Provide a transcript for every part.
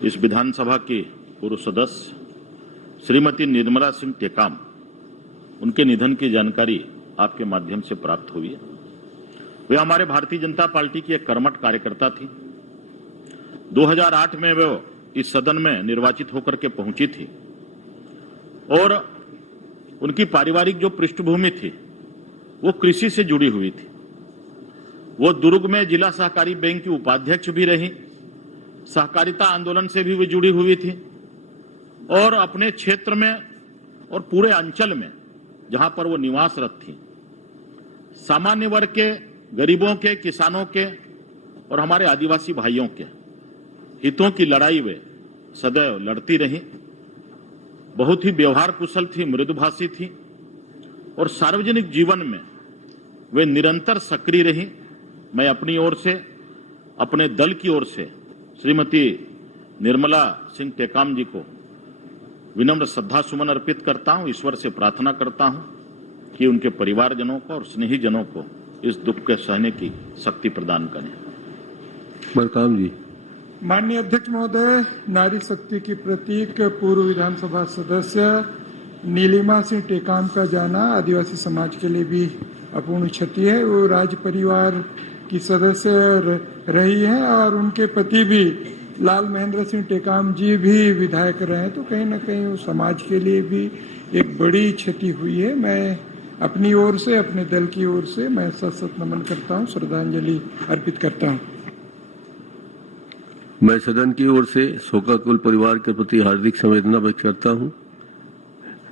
इस विधानसभा के पूर्व सदस्य श्रीमती निर्मला सिंह टेकाम, उनके निधन की जानकारी आपके माध्यम से प्राप्त हुई है। वे हमारे भारतीय जनता पार्टी की एक कर्मठ कार्यकर्ता थी। 2008 में वो इस सदन में निर्वाचित होकर के पहुंची थी और उनकी पारिवारिक जो पृष्ठभूमि थी वो कृषि से जुड़ी हुई थी। वो दुर्ग में जिला सहकारी बैंक की उपाध्यक्ष भी रही, सहकारिता आंदोलन से भी वे जुड़ी हुई थी और अपने क्षेत्र में और पूरे अंचल में जहां पर वो निवासरत थी, सामान्य वर्ग के, गरीबों के, किसानों के और हमारे आदिवासी भाइयों के हितों की लड़ाई वे सदैव लड़ती रही। बहुत ही व्यवहार कुशल थी, मृदुभाषी थी और सार्वजनिक जीवन में वे निरंतर सक्रिय रही। मैं अपनी ओर से, अपने दल की ओर से श्रीमती निर्मला सिंह टेकाम जी को विनम्र श्रद्धा सुमन अर्पित करता हूं। ईश्वर से प्रार्थना करता हूं कि उनके परिवारजनों को और स्नेहीजनों को इस दुख के सहने की शक्ति प्रदान करें। मरकाम जी। माननीय अध्यक्ष महोदय, नारी शक्ति की प्रतीक पूर्व विधानसभा सदस्य नीलिमा सिंह टेकाम का जाना आदिवासी समाज के लिए भी अपूर्ण क्षति है। वो राज परिवार की सदस्य रही है और उनके पति भी लाल महेंद्र सिंह टेकाम जी भी विधायक रहे हैं, तो कहीं ना कहीं वो समाज के लिए भी एक बड़ी क्षति हुई है। मैं अपनी ओर से, अपने दल की ओर से मैं सशक्त नमन करता हूं, श्रद्धांजलि अर्पित करता हूं। मैं सदन की ओर से शोकाकुल परिवार के प्रति हार्दिक संवेदना व्यक्त करता हूं।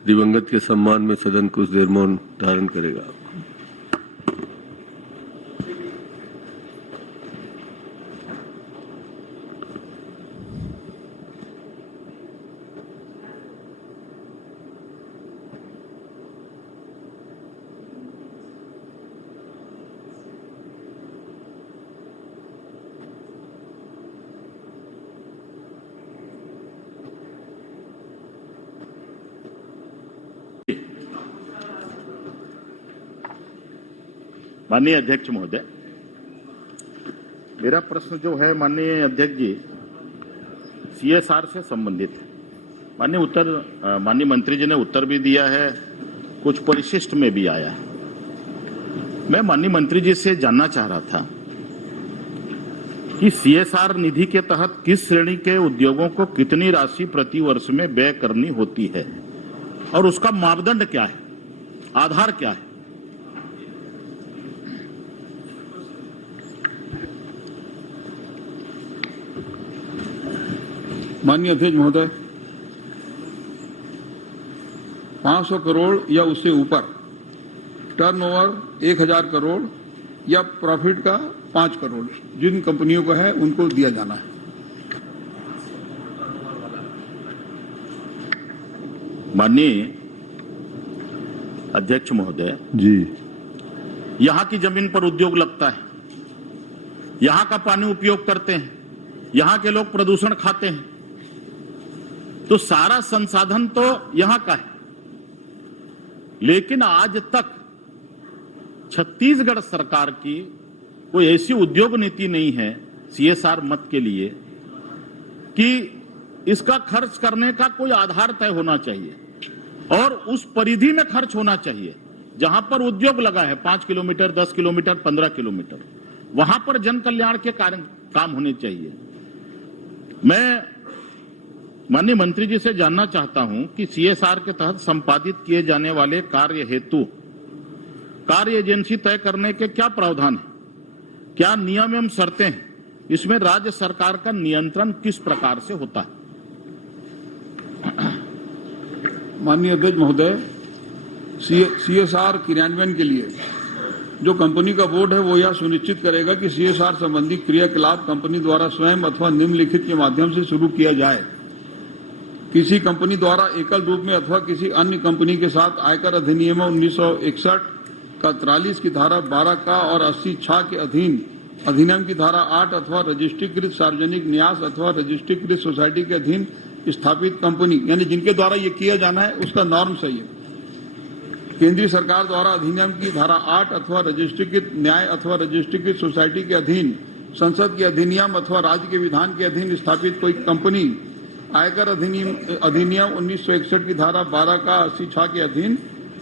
दिवंगत के सम्मान में सदन कुछ देर मौन धारण करेगा। माननीय अध्यक्ष महोदय, मेरा प्रश्न जो है माननीय अध्यक्ष जी सीएसआर से संबंधित है। माननीय मंत्री जी ने उत्तर भी दिया है, कुछ परिशिष्ट में भी आया है। मैं माननीय मंत्री जी से जानना चाह रहा था कि सीएसआर निधि के तहत किस श्रेणी के उद्योगों को कितनी राशि प्रति वर्ष में व्यय करनी होती है और उसका मापदंड क्या है, आधार क्या है। माननीय अध्यक्ष महोदय, 500 करोड़ या उससे ऊपर टर्नओवर 1000 करोड़ या प्रॉफिट का 5 करोड़ जिन कंपनियों को है उनको दिया जाना है। माननीय अध्यक्ष महोदय जी, यहाँ की जमीन पर उद्योग लगता है, यहाँ का पानी उपयोग करते हैं, यहाँ के लोग प्रदूषण खाते हैं, तो सारा संसाधन तो यहां का है। लेकिन आज तक छत्तीसगढ़ सरकार की कोई ऐसी उद्योग नीति नहीं है सीएसआर मद के लिए कि इसका खर्च करने का कोई आधार तय होना चाहिए और उस परिधि में खर्च होना चाहिए जहां पर उद्योग लगा है। 5 किलोमीटर, 10 किलोमीटर, 15 किलोमीटर, वहां पर जन कल्याण के काम होने चाहिए। मैं माननीय मंत्री जी से जानना चाहता हूं कि सीएसआर के तहत संपादित किए जाने वाले कार्य हेतु कार्य एजेंसी तय करने के क्या प्रावधान है, क्या नियम एवं शर्तें हैं, इसमें राज्य सरकार का नियंत्रण किस प्रकार से होता है। माननीय अध्यक्ष महोदय, सीएसआर क्रियान्वयन के लिए जो कंपनी का बोर्ड है वो यह सुनिश्चित करेगा कि सीएसआर संबंधी क्रियाकलाप कंपनी द्वारा स्वयं अथवा निम्नलिखित के माध्यम से शुरू किया जाए। किसी कंपनी द्वारा एकल रूप में अथवा किसी अन्य कंपनी के साथ आयकर अधिनियम 1961 का 43 की धारा 12 का और 80 छा के अधीन अधिनियम की धारा 8 अथवा रजिस्ट्रीकृत सार्वजनिक न्यास अथवा रजिस्ट्रीकृत सोसाइटी के अधीन स्थापित कंपनी, यानी जिनके द्वारा ये किया जाना है उसका नॉर्म सही है। केंद्रीय सरकार द्वारा अधिनियम की धारा 8 अथवा रजिस्ट्रीकृत न्याय अथवा रजिस्ट्रीकृत सोसाइटी के अधीन संसद के अधिनियम अथवा राज्य के विधान के अधीन स्थापित कोई कंपनी आयकर अधिनियम 1961 की धारा 12 का 80(6) के अधीन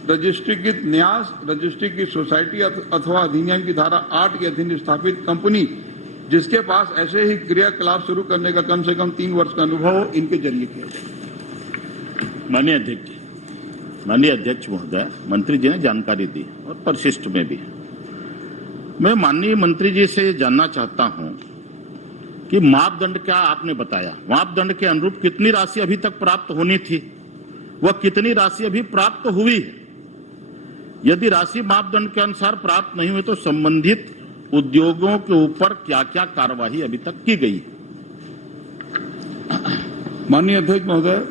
रजिस्ट्रीकृत न्यास, रजिस्ट्रीकृत सोसाइटी अथवा अधिनियम की धारा 8 के अधीन स्थापित कंपनी जिसके पास ऐसे ही क्रियाकलाप शुरू करने का कम से कम 3 वर्ष का अनुभव हो, इनके जरिए किया जाए। माननीय अध्यक्ष महोदय, मंत्री जी ने जानकारी दी और परिशिष्ट में भी। मैं माननीय मंत्री जी से जानना चाहता हूं कि मापदंड क्या आपने बताया, मापदंड के अनुरूप कितनी राशि अभी तक प्राप्त होनी थी, वह कितनी राशि अभी प्राप्त हुई है? यदि राशि मापदंड के अनुसार प्राप्त नहीं हुई तो संबंधित उद्योगों के ऊपर क्या क्या कार्यवाही अभी तक की गई? माननीय अध्यक्ष महोदय,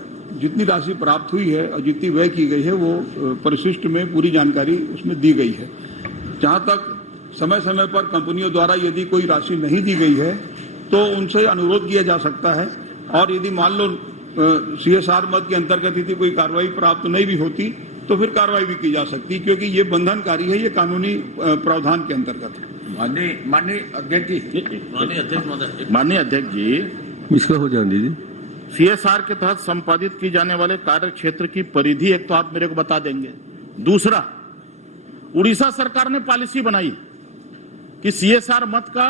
जितनी राशि प्राप्त हुई है और जितनी व्यय की गई है वो परिशिष्ट में पूरी जानकारी उसमें दी गई है। जहां तक समय समय पर कंपनियों द्वारा यदि कोई राशि नहीं दी गई है तो उनसे अनुरोध किया जा सकता है, और यदि मान लो CSR मद के अंतर्गत यदि कोई कार्रवाई प्राप्त नहीं भी होती तो फिर कार्रवाई भी की जा सकती, क्योंकि ये बंधनकारी है, ये कानूनी प्रावधान के अंतर्गत है। माननीय अध्यक्ष जी, इसका हो जाने दीजिए। CSR के तहत संपादित की जाने वाले कार्य क्षेत्र की परिधि एक तो आप मेरे को बता देंगे। दूसरा, उड़ीसा सरकार ने पॉलिसी बनाई कि CSR मद का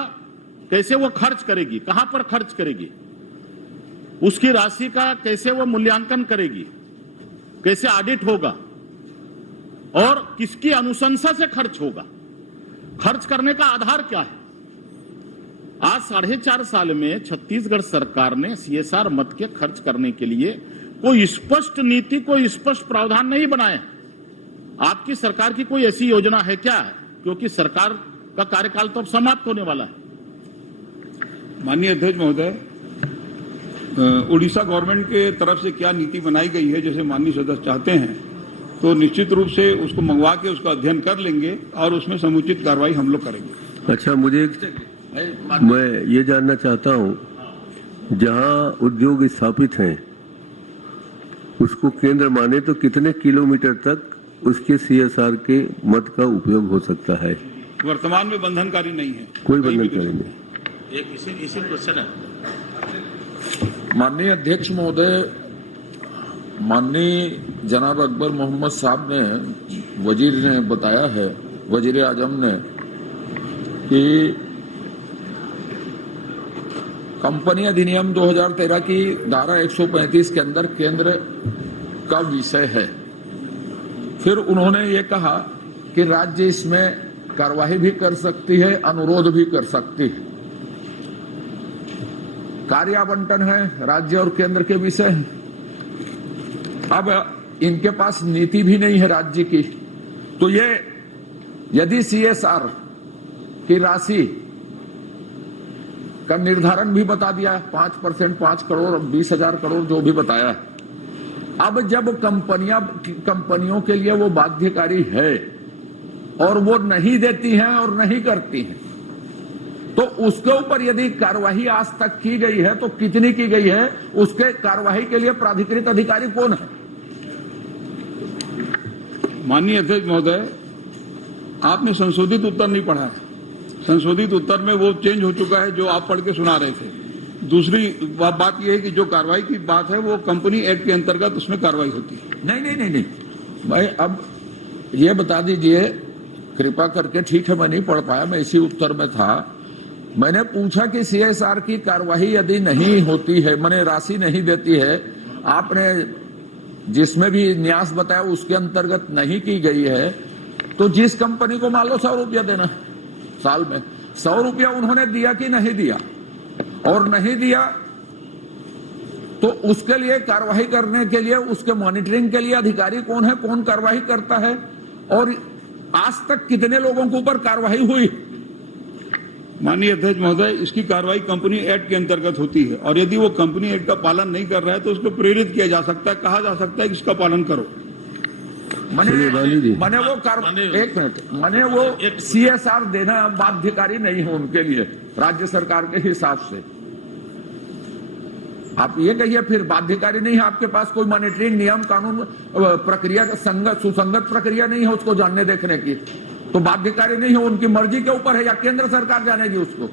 कैसे वो खर्च करेगी, कहां पर खर्च करेगी, उसकी राशि का कैसे वो मूल्यांकन करेगी, कैसे ऑडिट होगा और किसकी अनुशंसा से खर्च होगा, खर्च करने का आधार क्या है। आज 4.5 साल में छत्तीसगढ़ सरकार ने CSR मद के खर्च करने के लिए कोई स्पष्ट नीति, कोई स्पष्ट प्रावधान नहीं बनाए। आपकी सरकार की कोई ऐसी योजना है क्या? क्योंकि सरकार का कार्यकाल तो अब समाप्त होने वाला है। माननीय अध्यक्ष महोदय, उड़ीसा गवर्नमेंट के तरफ से क्या नीति बनाई गई है, जैसे माननीय सदस्य चाहते हैं, तो निश्चित रूप से उसको मंगवा के उसका अध्ययन कर लेंगे और उसमें समुचित कार्रवाई हम लोग करेंगे। अच्छा, मैं ये जानना चाहता हूं, जहां उद्योग स्थापित हैं उसको केंद्र माने तो कितने किलोमीटर तक उसके CSR के मद का उपयोग हो सकता है? वर्तमान में बंधनकारी नहीं है, कोई बंधनकारी नहीं। एक इसी क्वेश्चन है। माननीय अध्यक्ष महोदय, माननीय जनाब अकबर मोहम्मद साहब ने, वजीर ने बताया है, वजीर आजम ने, कि कंपनी अधिनियम 2013 की धारा 135 के अंदर केंद्र का विषय है। फिर उन्होंने ये कहा कि राज्य इसमें कार्यवाही भी कर सकती है, अनुरोध भी कर सकती है। कार्य आवंटन है, राज्य और केंद्र के विषय है। अब इनके पास नीति भी नहीं है राज्य की, तो ये यदि CSR की राशि का निर्धारण भी बता दिया, 5%, 5 करोड़, 20,000 करोड़ जो भी बताया है। अब जब कंपनियों के लिए वो बाध्यकारी है और वो नहीं देती हैं और नहीं करती हैं, तो उसके ऊपर यदि कार्यवाही आज तक की गई है तो कितनी की गई है, उसके कार्यवाही के लिए प्राधिकृत अधिकारी कौन है? माननीय अध्यक्ष महोदय, आपने संशोधित उत्तर नहीं पढ़ा है। संशोधित उत्तर में वो चेंज हो चुका है जो आप पढ़ के सुना रहे थे। दूसरी बात यह है कि जो कार्रवाई की बात है वो कंपनी एक्ट के अंतर्गत उसमें कार्रवाई होती है। नहीं, भाई अब ये बता दीजिए कृपा करके। ठीक है, मैं नहीं पढ़ पाया, मैं इसी उत्तर में था। मैंने पूछा कि CSR की कार्यवाही यदि नहीं होती है, मैंने राशि नहीं देती है, आपने जिसमें भी न्यास बताया उसके अंतर्गत नहीं की गई है, तो जिस कंपनी को मान लो 100 रुपया देना साल में, 100 रुपया उन्होंने दिया कि नहीं दिया, और नहीं दिया तो उसके लिए कार्रवाई करने के लिए, उसके मॉनिटरिंग के लिए अधिकारी कौन है, कौन कार्रवाई करता है, और आज तक कितने लोगों के ऊपर कार्रवाई हुई? माननीय अध्यक्ष महोदय, इसकी कार्रवाई कंपनी एक्ट के अंतर्गत होती है, और यदि वो कंपनी एक्ट का पालन नहीं कर रहा है तो उसको प्रेरित किया जा सकता है, कहा जा सकता है कि इसका पालन करो। मैंने वो CSR देना बाध्यकारी नहीं है उनके लिए राज्य सरकार के हिसाब से। आप ये कहिए फिर बाध्यकारी नहीं है, आपके पास कोई मॉनिटरिंग नियम कानून प्रक्रिया सुसंगत प्रक्रिया नहीं है उसको जानने देखने की, तो बाध्यकारी नहीं है, उनकी मर्जी के ऊपर है, या केंद्र सरकार जानेगी उसको?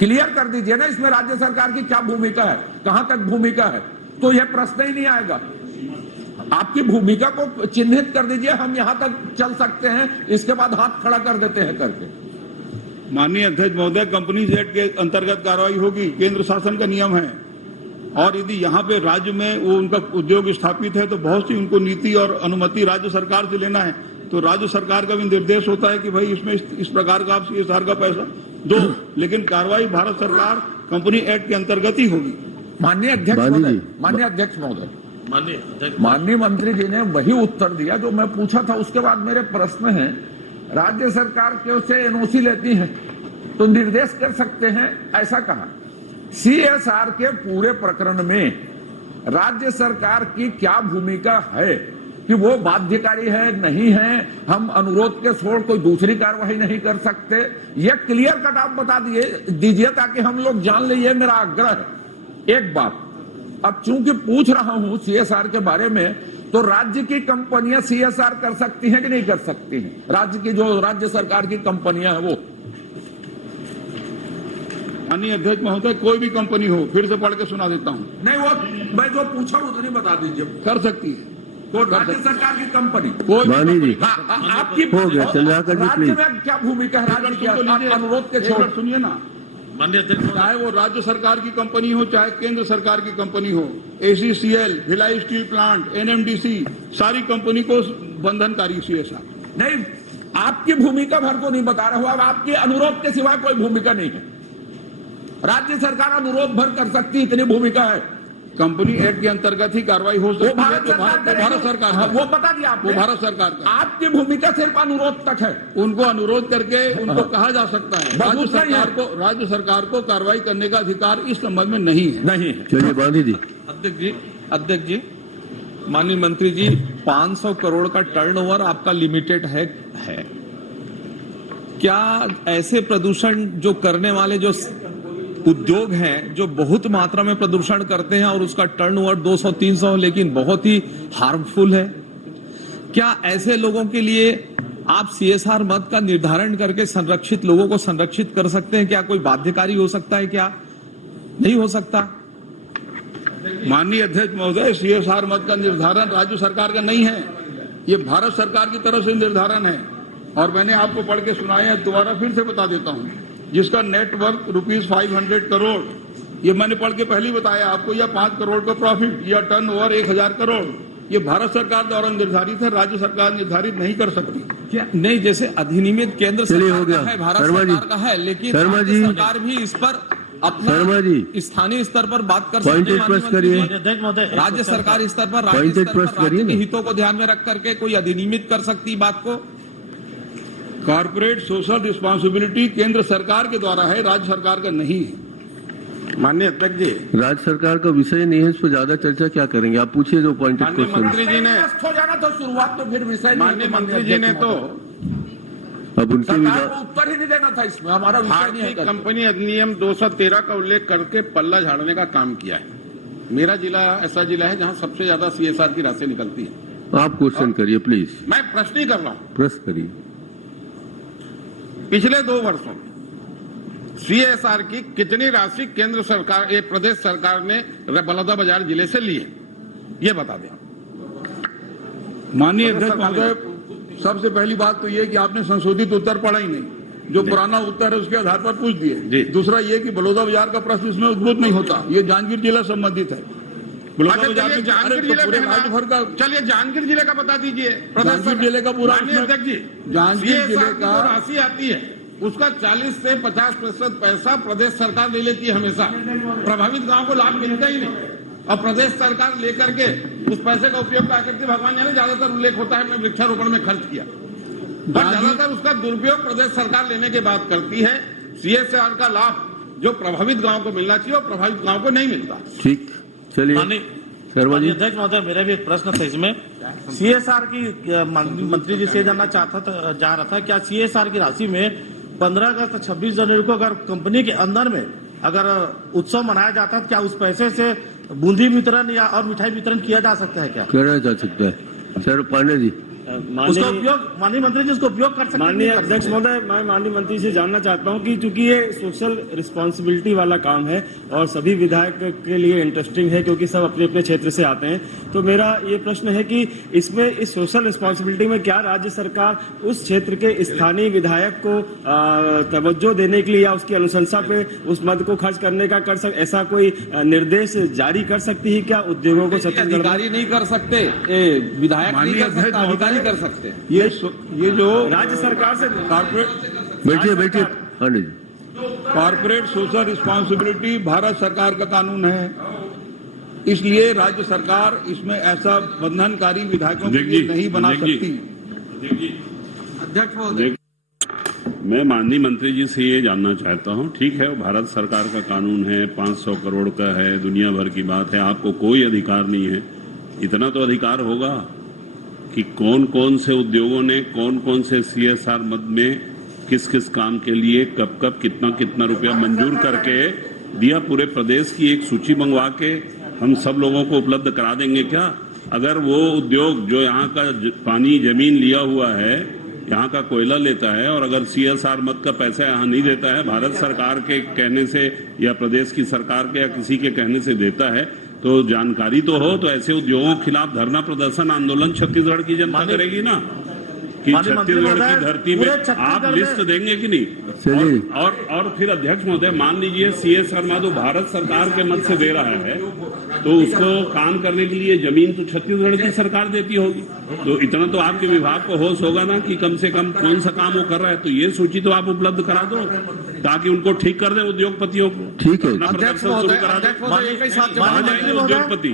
क्लियर कर दीजिए ना, इसमें राज्य सरकार की क्या भूमिका है, कहां तक भूमिका है, तो यह प्रश्न ही नहीं आएगा। आपकी भूमिका को चिन्हित कर दीजिए, हम यहां तक चल सकते हैं, इसके बाद हाथ खड़ा कर देते हैं करके। माननीय अध्यक्ष महोदय, कंपनीज एक्ट के अंतर्गत कार्रवाई होगी, केंद्र शासन का नियम है। और यदि यहाँ पे राज्य में वो उनका उद्योग स्थापित है तो बहुत सी उनको नीति और अनुमति राज्य सरकार से लेना है, तो राज्य सरकार का भी निर्देश होता है कि भाई इसमें इस प्रकार का आप CSR का पैसा दो, लेकिन कार्रवाई भारत सरकार कंपनी एक्ट के अंतर्गत ही होगी। माननीय अध्यक्ष महोदय, माननीय अध्यक्ष महोदय, माननीय मंत्री जी ने वही उत्तर दिया जो मैं पूछा था। उसके बाद मेरे प्रश्न है, राज्य सरकार क्यों से NOC लेती है तो निर्देश कर सकते हैं, ऐसा कहा। CSR के पूरे प्रकरण में राज्य सरकार की क्या भूमिका है कि वो बाध्यकारी है नहीं है, हम अनुरोध के छोड़ कोई दूसरी कार्रवाई नहीं कर सकते, ये क्लियर कट आप बता दीजिए ताकि हम लोग जान ले, ये मेरा आग्रह है। एक बात, अब चूंकि पूछ रहा हूं CSR के बारे में, तो राज्य की कंपनियां CSR कर सकती हैं कि नहीं कर सकती हैं? राज्य की जो राज्य सरकार की कंपनियां हैं वो। माननीय अध्यक्ष महोदय, कोई भी कंपनी हो, फिर से पढ़ के सुना देता हूँ। नहीं, वो मैं जो पूछा उतनी बता दीजिए। कर सकती है तो राज्य सरकार की कंपनी कोई भी मानी जी, आपकी हो गया, चंद्राकर जी राज्य प्लीज। में क्या भूमिका है राज्य की? कंपनी आप अनुरोध के एक छोड़ बार सुनिए ना, माननीय अध्यक्ष महोदय, चाहे वो राज्य सरकार की कंपनी हो चाहे केंद्र सरकार की कंपनी हो, ACCL, Bhilai steel plant, NMDC, सारी कंपनी को बंधनकारी CSR। नहीं, आपकी भूमिका भर को नहीं बता रहा हूं, अब आपके अनुरोध के सिवाय कोई भूमिका नहीं है। राज्य सरकार अनुरोध भर कर सकती है, इतनी भूमिका है। कंपनी एक्ट के अंतर्गत ही कार्रवाई हो सकती है। भारत तो भारत सरकार का, वो बता दिया आपने, वो भारत सरकार का। आपकी भूमिका सिर्फ अनुरोध तक है। उनको अनुरोध करके उनको कहा जा सकता है। राज्य सरकार को कार्रवाई करने का अधिकार इस संबंध में नहीं है। नहीं है। चलिए बांधी जी। अध्यक्ष जी, माननीय मंत्री जी, 500 करोड़ का टर्नओवर आपका लिमिटेड है। क्या ऐसे प्रदूषण जो करने वाले जो उद्योग हैं, जो बहुत मात्रा में प्रदूषण करते हैं और उसका टर्नओवर 200-300 लेकिन बहुत ही हार्मफुल है, क्या ऐसे लोगों के लिए आप CSR मद का निर्धारण करके संरक्षित लोगों को संरक्षित कर सकते हैं? क्या कोई बाध्यकारी हो सकता है, क्या नहीं हो सकता? माननीय अध्यक्ष महोदय, CSR मद का निर्धारण राज्य सरकार का नहीं है, ये भारत सरकार की तरफ से निर्धारण है। और मैंने आपको पढ़ के सुनाया है, दोबारा फिर से बता देता हूँ। जिसका नेटवर्क ₹500 करोड़, ये मैंने पढ़ के पहले ही बताया आपको, या 5 करोड़ का प्रॉफिट या टर्नओवर 1000 करोड़, ये भारत सरकार द्वारा निर्धारित है, राज्य सरकार निर्धारित नहीं कर सकती। क्या नहीं, जैसे अधिनियम केंद्र सरकार हो गया। का है, भारत शर्मा जी। सरकार का है, लेकिन शर्मा राज्य जी। सरकार भी इस पर शर्मा जी। अपना स्थानीय स्तर पर बात कर सकती पॉइंटेड है। प्रश्न माननीय करिए। मंत्री जी, अध्यक्ष महोदय, एक राज्य क्वेश्चन सरकार स्तर पर, राज्य पॉइंटेड स्तर पर प्रश्न करिए राज्य के ना। हितों को ध्यान में रख करके कोई अधिनियमित कर सकती बात को। कॉर्पोरेट सोशल रिस्पॉन्सिबिलिटी केंद्र सरकार के द्वारा है, राज्य सरकार का नहीं है। माननीय अध्यक्ष जी, राज्य सरकार का विषय नहीं है, इस पर ज्यादा चर्चा क्या करेंगे? आप पूछिए जो पॉइंटेड माननीय क्वेश्चन। मंत्री जी ने हो जाना तो शुरुआत तो फिर विषय नहीं है, माननीय तो मंत्री जी ने तो अब उनकी सरकार को उत्तर ही नहीं देना था इसमें, हमारा विषय नहीं भारतीय है करके। कंपनी अधिनियम 213 का उल्लेख करके पल्ला झाड़ने का काम किया है। मेरा जिला ऐसा जिला है जहां सबसे ज्यादा CSR की राशि निकलती है। आप क्वेश्चन करिए प्लीज। मैं प्रश्न ही कर रहा हूं। प्रश्न करिए। पिछले 2 वर्षों में CSR की कितनी राशि केंद्र सरकार, ये प्रदेश सरकार ने बलौदाबाजार जिले से ली है, ये बता दें। माननीय अध्यक्ष महोदय, सबसे पहली बात तो ये कि आपने संशोधित उत्तर पढ़ा ही नहीं, जो पुराना उत्तर है उसके आधार पर पूछ दिए। दूसरा ये कि बलौदाबाजार का प्रश्न इसमें उद्भूत नहीं होता, ये जांजगीर जिला संबंधित है। चलिए जांजगीर जिले में राज्यभर का, चलिए जांजगीर जिले का बता दीजिए। जांजगीर जिले का पूरा माननीय अध्यक्ष जी, जांजगीर जिले CSR की का जो राशि आती है उसका 40 से 50% पैसा प्रदेश सरकार ले लेती है हमेशा। प्रभावित गांव को लाभ मिलता ही नहीं, और प्रदेश सरकार लेकर के उस पैसे का उपयोग क्या करती है, भगवान जाने। ज्यादातर उल्लेख होता है मैं वृक्षारोपण में खर्च किया, और ज्यादातर उसका दुरुपयोग प्रदेश सरकार लेने की बात करती है। CSR का लाभ जो प्रभावित गांव को मिलना चाहिए और प्रभावित गांव को नहीं मिलता। ठीक, चलिए शर्मा जी। अध्यक्ष महोदय, मेरा भी एक प्रश्न था इसमें। CSR की मंत्री जी से जानना जा रहा था, क्या CSR की राशि में 15 अगस्त 26 जनवरी को अगर कंपनी के अंदर में अगर उत्सव मनाया जाता है, क्या उस पैसे से बूंदी वितरण या और मिठाई वितरण किया जा सकता है? क्या किया जा सकता है? सर पांडे जी। उसका उपयोग माननीय मंत्री जी उसका उपयोग कर सकते हैं। माननीय अध्यक्ष महोदय, मैं माननीय मंत्री से जानना चाहता हूं कि चूंकि ये सोशल रिस्पॉन्सिबिलिटी वाला काम है और सभी विधायक के लिए इंटरेस्टिंग है क्योंकि सब अपने अपने क्षेत्र से आते हैं, तो मेरा ये प्रश्न है कि इसमें इस सोशल रिस्पॉन्सिबिलिटी में क्या राज्य सरकार उस क्षेत्र के स्थानीय विधायक को तवज्जो देने के लिए या उसकी अनुशंसा पे उस मद को खर्च करने का ऐसा कोई निर्देश जारी कर सकती है क्या? उद्योगों को छत्तीसगढ़ अधिकारी नहीं कर सकते, विधायक नहीं कर सकता, अधिकारी कर सकते हैं। ये जो राज्य सरकार से कॉर्पोरेट बैठिए हाँ जी। कॉर्पोरेट सोशल रिस्पॉन्सिबिलिटी भारत सरकार का कानून है, इसलिए राज्य सरकार इसमें ऐसा बंधनकारी विधायकों के लिए नहीं बना सकती। अध्यक्ष महोदय, मैं माननीय मंत्री जी से ये जानना चाहता हूँ, ठीक है वो भारत सरकार का कानून है, 500 करोड़ का है, दुनिया भर की बात है, आपको कोई अधिकार नहीं है, इतना तो अधिकार होगा कि कौन कौन से उद्योगों ने कौन कौन से CSR मद में किस किस काम के लिए कब कब कितना कितना रुपया मंजूर करके दिया, पूरे प्रदेश की एक सूची मंगवा के हम सब लोगों को उपलब्ध करा देंगे क्या? अगर वो उद्योग जो यहाँ का पानी जमीन लिया हुआ है, यहाँ का कोयला लेता है और अगर CSR मद का पैसा यहाँ नहीं देता है, भारत सरकार के कहने से या प्रदेश की सरकार के या किसी के कहने से देता है, तो जानकारी तो हो, तो ऐसे उद्योगों के खिलाफ धरना प्रदर्शन आंदोलन छत्तीसगढ़ की जनता करेगी ना कि छत्तीसगढ़ की धरती में आप लिस्ट देंगे कि नहीं? और फिर अध्यक्ष महोदय मान लीजिए CSR मद भारत सरकार के मद से दे रहा है, तो उसको काम करने के लिए जमीन तो छत्तीसगढ़ की सरकार देती होगी, तो इतना तो आपके विभाग को होश होगा ना कि कम से कम कौन सा काम वो कर रहा है, तो ये सूची तो आप उपलब्ध करा दो ताकि उनको ठीक कर दे उद्योगपतियों को। ठीक है, प्रदर्शन शुरू करा दो, वहां जाएंगे उद्योगपति,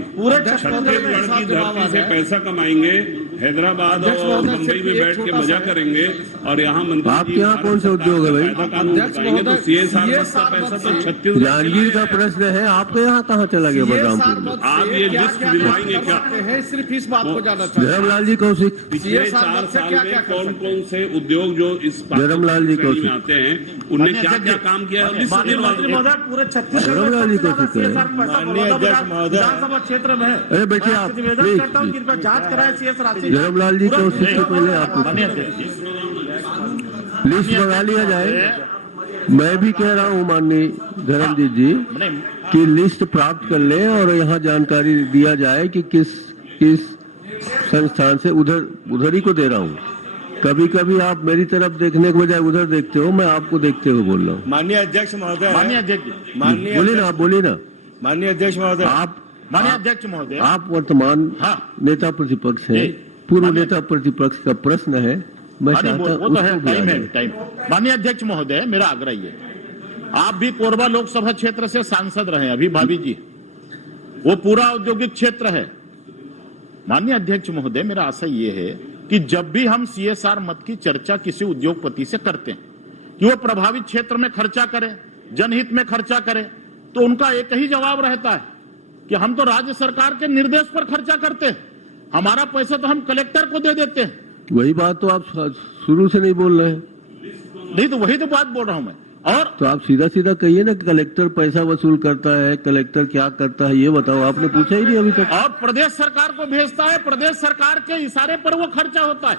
छत्तीसगढ़ की धरती से पैसा कमाएंगे, हैदराबाद और मुंबई में बैठ के मजा करेंगे और यहाँ मंत्री आपके यहाँ कौन से उद्योग है भाई? तो CSR का पैसा तो छत्तीसगढ़ जांजगीर का प्रश्न है, आपके यहाँ कहाँ चला गया बलरामपुर में? आप ये लिस्ट दिलवाएंगे क्या? सिर्फ इस बात को जानना चाहते हैं। धर्मलाल जी कौशिक, पिछले 4 साल में कौन कौन से उद्योग जो इस धर्मलाल जी कौशिक में आते हैं उनने क्या क्या काम किया है? पूरे धर्मलाल जी कौशिक विधानसभा क्षेत्र में है। अरे बैठिए आप, निवेदन करता हूँ कृपया जांच कराएं CS राशि। धर्मलाल जी कौशिक से पहले आप लिस्ट बना लिया जाए। मैं भी कह रहा हूँ माननीय धर्मजीत जी कि लिस्ट प्राप्त कर ले और यहाँ जानकारी दिया जाए कि किस किस संस्थान से उधर ही को दे रहा हूँ। कभी कभी आप मेरी तरफ देखने के बजाय उधर देखते हो, मैं आपको देखते हुए बोल रहा हूँ। माननीय अध्यक्ष महोदय, बोलिए ना माननीय अध्यक्ष महोदय, माननीय अध्यक्ष महोदय, आप वर्तमान नेता प्रतिपक्ष हैं, पूर्व नेता प्रतिपक्ष का प्रश्न है, मैं चाहता हूं। माननीय अध्यक्ष महोदय, मेरा आग्रह ये, आप भी कोरबा लोकसभा क्षेत्र से सांसद रहे, अभी भाभी जी, वो पूरा औद्योगिक क्षेत्र है। माननीय अध्यक्ष महोदय, मेरा आशा ये है कि जब भी हम CSR मद की चर्चा किसी उद्योगपति से करते हैं कि वो प्रभावित क्षेत्र में खर्चा करे, जनहित में खर्चा करे, तो उनका एक ही जवाब रहता है कि हम तो राज्य सरकार के निर्देश पर खर्चा करते हैं, हमारा पैसा तो हम कलेक्टर को दे देते हैं। वही बात तो आप शुरू से नहीं बोल रहे हैं। नहीं तो वही तो बात बोल रहा हूं मैं। और तो आप सीधा सीधा कहिए ना, कलेक्टर पैसा वसूल करता है, कलेक्टर क्या करता है ये बताओ, आपने पूछा ही नहीं अभी तक। और प्रदेश सरकार को भेजता है, प्रदेश सरकार के इशारे पर वो खर्चा होता है,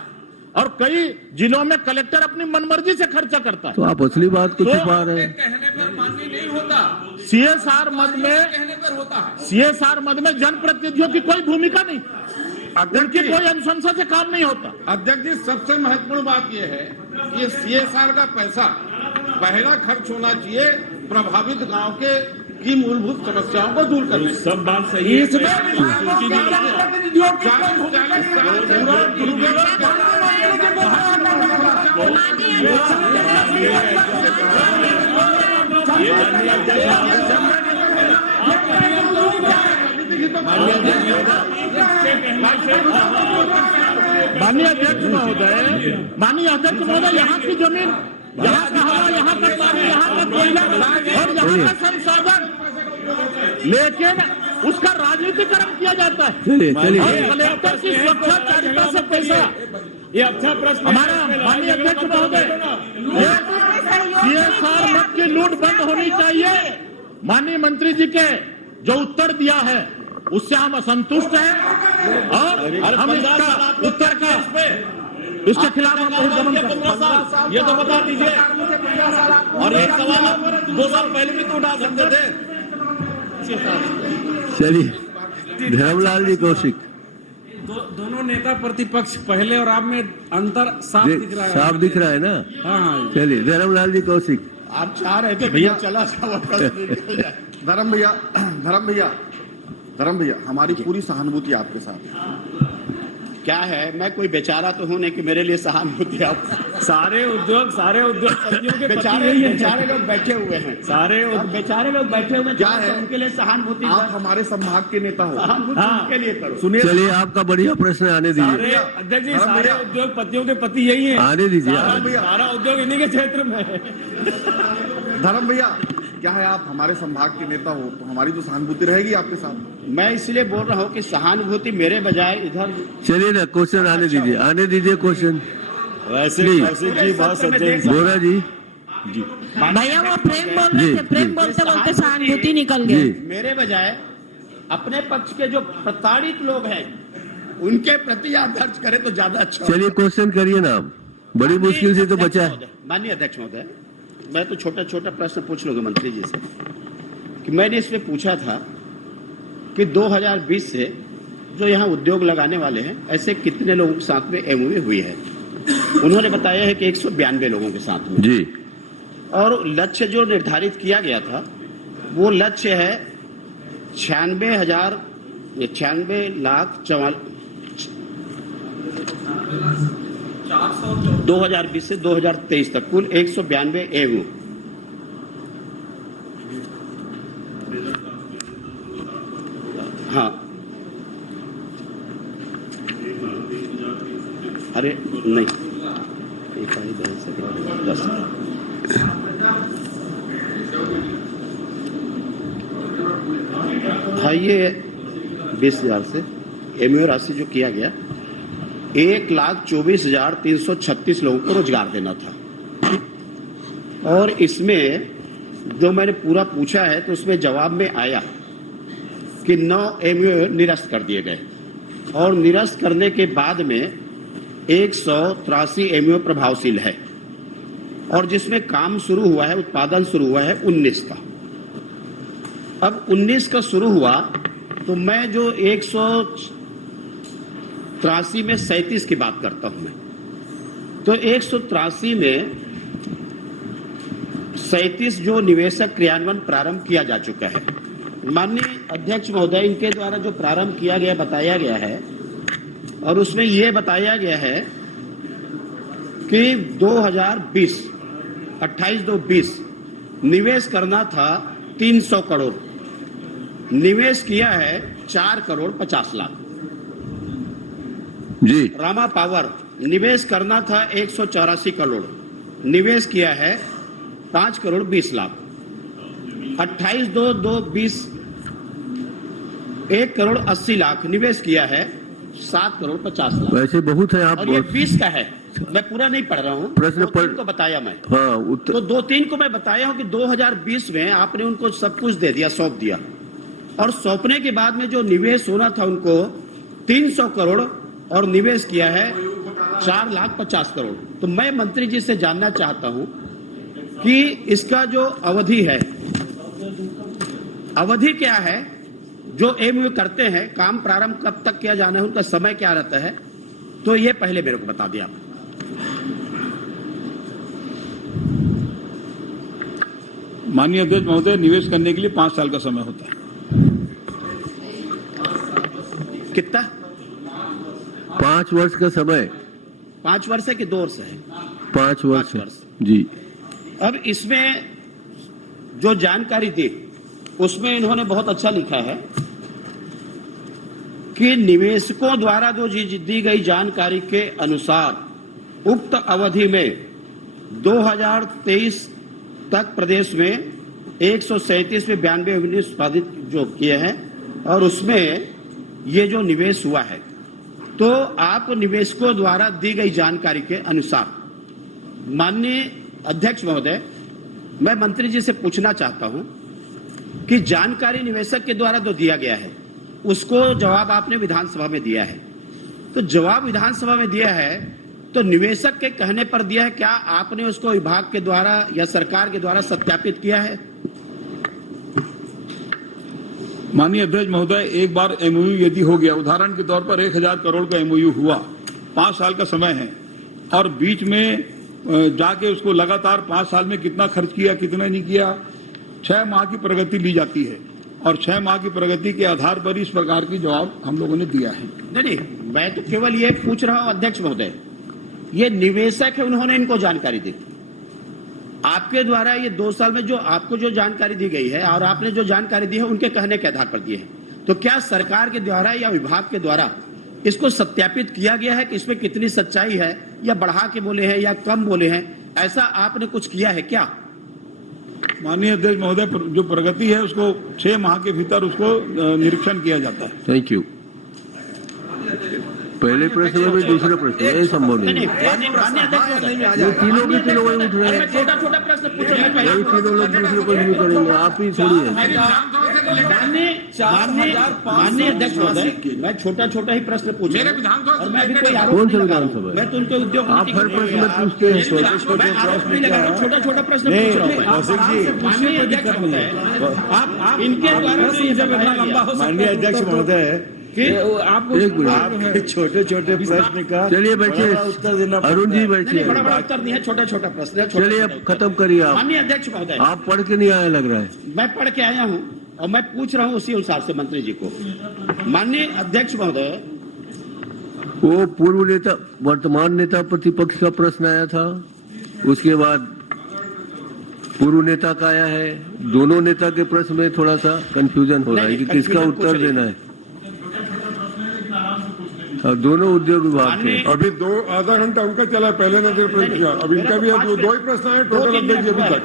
और कई जिलों में कलेक्टर अपनी मनमर्जी से खर्चा करता है। तो आप असली बात को छुपा रहे हैं। कहने पर मान्य नहीं होता, CSR मद में, कहने पर होता है। CSR मद में जनप्रतिनिधियों की कोई भूमिका नहीं, उनकी कोई अनुशंसा से काम नहीं होता। अध्यक्ष जी, सबसे महत्वपूर्ण बात यह है कि CSR का पैसा पहला खर्च होना चाहिए प्रभावित गांव के की मूलभूत समस्याओं को दूर करने। सब बात सही है। माननीय अध्यक्ष महोदय, यहाँ की जमीन, यहाँ का हवा, यहाँ का पानी, यहाँ का कोयला और यहाँ का संसाधन, लेकिन उसका राजनीतिकरण किया जाता है। और कलेक्टर की स्वच्छाचारिता से पैसा, ये अच्छा प्रश्न हमारा माननीय अध्यक्ष महोदय, CSR मद की लूट बंद होनी चाहिए। माननीय मंत्री जी के जो उत्तर दिया है उससे हम असंतुष्ट हैं। हम इसका उत्तर क्या इसके खिलाफ हम ये तो बता दीजिए। और एक सवाल 2 साल पहले भी तो उठा सकते थे। चलिए धर्मलाल जी कौशिक। दोनों नेता प्रतिपक्ष पहले और आप में अंतर साफ दिख रहा है। साफ दिख रहा है ना। हाँ, चलिए धर्मलाल जी कौशिक। आप चाह रहे थे भैया चला धर्म भैया हमारी पूरी सहानुभूति आपके साथ। क्या है, मैं कोई बेचारा तो हूं नहीं कि मेरे लिए सहानुभूति आप। सारे उद्योगपतियों के बेचारे लोग बैठे हुए हैं, बेचारे लोग बैठे हुए हैं। क्या है उनके लिए सहानुभूति? आप हमारे संभाग के नेता हो, उनके लिए करो। सुनिए, चलिए आपका बढ़िया प्रश्न आने दीजिए। अध्यक्ष जी, सारे उद्योगपतियों के पति यही है। आने दीजिए। सारा उद्योग इन्हीं के क्षेत्र में है। धर्म भैया क्या है, आप हमारे संभाग के नेता हो तो हमारी तो सहानुभूति रहेगी आपके साथ। मैं इसलिए बोल रहा हूँ कि सहानुभूति मेरे बजाय इधर। चलिए ना क्वेश्चन आने दीजिए क्वेश्चन। वैसे जी बहुत सज्जन बोरा जी। भैया वो प्रेम बोल रहे थे, प्रेम बोलते बोलते सहानुभूति निकल गई। मेरे बजाय अपने पक्ष के जो प्रताड़ित लोग हैं उनके प्रति आप दर्ज करें तो ज्यादा अच्छा। चलिए क्वेश्चन करिए ना, बड़ी मुश्किल से तो बचा है। माननीय अध्यक्ष महोदय, मैं तो छोटा प्रश्न पूछ लूंगा मंत्री जी से कि मैंने इसमें पूछा था कि 2020 से जो यहाँ उद्योग लगाने वाले हैं ऐसे कितने लोगों के साथ में एमओयू हुई है। उन्होंने बताया है कि 192 लोगों के साथ में जी। और लक्ष्य जो निर्धारित किया गया था वो लक्ष्य है 96 लाख 2020 से 2023 तक कुल 192 एमओयू। हाँ, अरे नहीं, 10 हाँ, ये 20,000 से एमओयू राशि जो किया गया 1,24,336 लोगों को रोजगार देना था। और इसमें जो मैंने पूरा पूछा है तो उसमें जवाब में आया कि 9 एमओयू निरस्त कर दिए गए और निरस्त करने के बाद में 183 एमओयू प्रभावशील है और जिसमें काम शुरू हुआ है, उत्पादन शुरू हुआ है 19 का। अब 19 का शुरू हुआ तो मैं जो 183 में 37 की बात करता हूं मैं, तो 183 में 37 जो निवेशक क्रियान्वयन प्रारंभ किया जा चुका है। माननीय अध्यक्ष महोदय, इनके द्वारा जो प्रारंभ किया गया बताया गया है और उसमें यह बताया गया है कि 2020 28/2/20 निवेश करना था 300 करोड़, निवेश किया है 4,50,00,000 जी। रामा पावर निवेश करना था 184 करोड़, निवेश किया है 5,20,00,000। 28/2/20 1,80,00,000 निवेश किया है 7,50,00,000। वैसे बहुत है आप। और ये 20 का है, मैं पूरा नहीं पढ़ रहा हूँ, प्रश्न पर तो बताया मैं। हाँ, तो 2-3 को मैं बताया हूँ कि 2020 में आपने उनको सब कुछ दे दिया, सौंप दिया और सौंपने के बाद में जो निवेश होना था उनको 300 करोड़ और निवेश किया है 4,50,00,000 करोड़। तो मैं मंत्री जी से जानना चाहता हूं कि इसका जो अवधि है, अवधि क्या है? जो एमओयू करते हैं काम प्रारंभ कब तक किया जाना है, उनका समय क्या रहता है? तो ये पहले मेरे को बता दिया। माननीय अध्यक्ष महोदय, निवेश करने के लिए 5 साल का समय होता है। कितना? 5 वर्ष का समय। 5 वर्ष है कि 2 वर्ष है? 5 वर्ष जी। अब इसमें जो जानकारी दी उसमें इन्होंने बहुत अच्छा लिखा है कि निवेशकों द्वारा जो दी गई जानकारी के अनुसार उक्त अवधि में 2023 तक प्रदेश में 137 में 92 यूनिट उत्पादित जो किए हैं और उसमें ये जो निवेश हुआ है, तो आप निवेशकों द्वारा दी गई जानकारी के अनुसार माननीय अध्यक्ष महोदय, मैं मंत्री जी से पूछना चाहता हूं कि जानकारी निवेशक के द्वारा जो दिया गया है उसको जवाब आपने विधानसभा में दिया है। तो जवाब विधानसभा में दिया है तो निवेशक के कहने पर दिया है, क्या आपने उसको विभाग के द्वारा या सरकार के द्वारा सत्यापित किया है? माननीय अध्यक्ष महोदय, एक बार एमओयू यदि हो गया, उदाहरण के तौर पर 1000 करोड़ का एमओयू हुआ, 5 साल का समय है, और बीच में जाके उसको लगातार 5 साल में कितना खर्च किया, कितना नहीं किया, 6 माह की प्रगति ली जाती है, और 6 माह की प्रगति के आधार पर इस प्रकार की जवाब हम लोगों ने दिया है। नहीं, मैं तो केवल ये पूछ रहा हूं अध्यक्ष महोदय, ये निवेशक है, उन्होंने इनको जानकारी दी। आपके द्वारा ये 2 साल में जो आपको जो जानकारी दी गई है और आपने जो जानकारी दी है उनके कहने के आधार पर दी है, तो क्या सरकार के द्वारा या विभाग के द्वारा इसको सत्यापित किया गया है कि इसमें कितनी सच्चाई है, या बढ़ा के बोले हैं या कम बोले हैं, ऐसा आपने कुछ किया है क्या? माननीय अध्यक्ष महोदय, जो प्रगति है उसको 6 माह के भीतर उसको निरीक्षण किया जाता है। Thank you. पहले प्रश्न में भी दूसरे प्रश्न में ये संभव नहीं। ये तीनों के तीनों वही उठ रहे हैं, छोटा छोटा प्रश्न पूछो, वही तीनों लोग दूसरे प्रश्न भी करेंगे, आप ही थोड़ी है। माननीय अध्यक्ष महोदय, मैं छोटा छोटा ही प्रश्न पूछा, और मैं अभी कोई आरोप कौन सा नहीं लगा रहा विधानसभा हूं। है? मैं तो उनके उद्योग आप हर प्रश्न में पूछते हैं, मैं आरोप नहीं लगा रहा हूं, छोटा छोटा प्रश्न पूछ रहा हूं। माननीय अध्यक्ष महोदय, आप इनके द्वारा माननीय अध्यक्ष महोदय, आपको एक मिनट, छोटे छोटे प्रश्न का चलिए बैठिए, उत्तर देना अरुण जी बैठिए, बड़ा बड़ा उत्तर दिया, छोटा छोटा प्रश्न है। चलिए अब खत्म करिए। आप माननीय अध्यक्ष महोदय, आप पढ़ के नहीं आए लग रहा है। मैं पढ़ के आया हूं और मैं पूछ रहा हूं उसी अनुसार से मंत्री जी को। माननीय अध्यक्ष महोदय, वो पूर्व नेता वर्तमान नेता प्रतिपक्ष का प्रश्न आया था, उसके बाद पूर्व नेता का आया है। दोनों नेता के प्रश्न में थोड़ा सा कंफ्यूजन हो रहा है कि किसका उत्तर देना है, और दोनों उद्योग विभाग के। अभी आधा घंटा उनका चला, पहले ने प्रश्न किया, अब इनका भी 2 ही प्रश्न है टोटल अध्यक्ष अभी तक।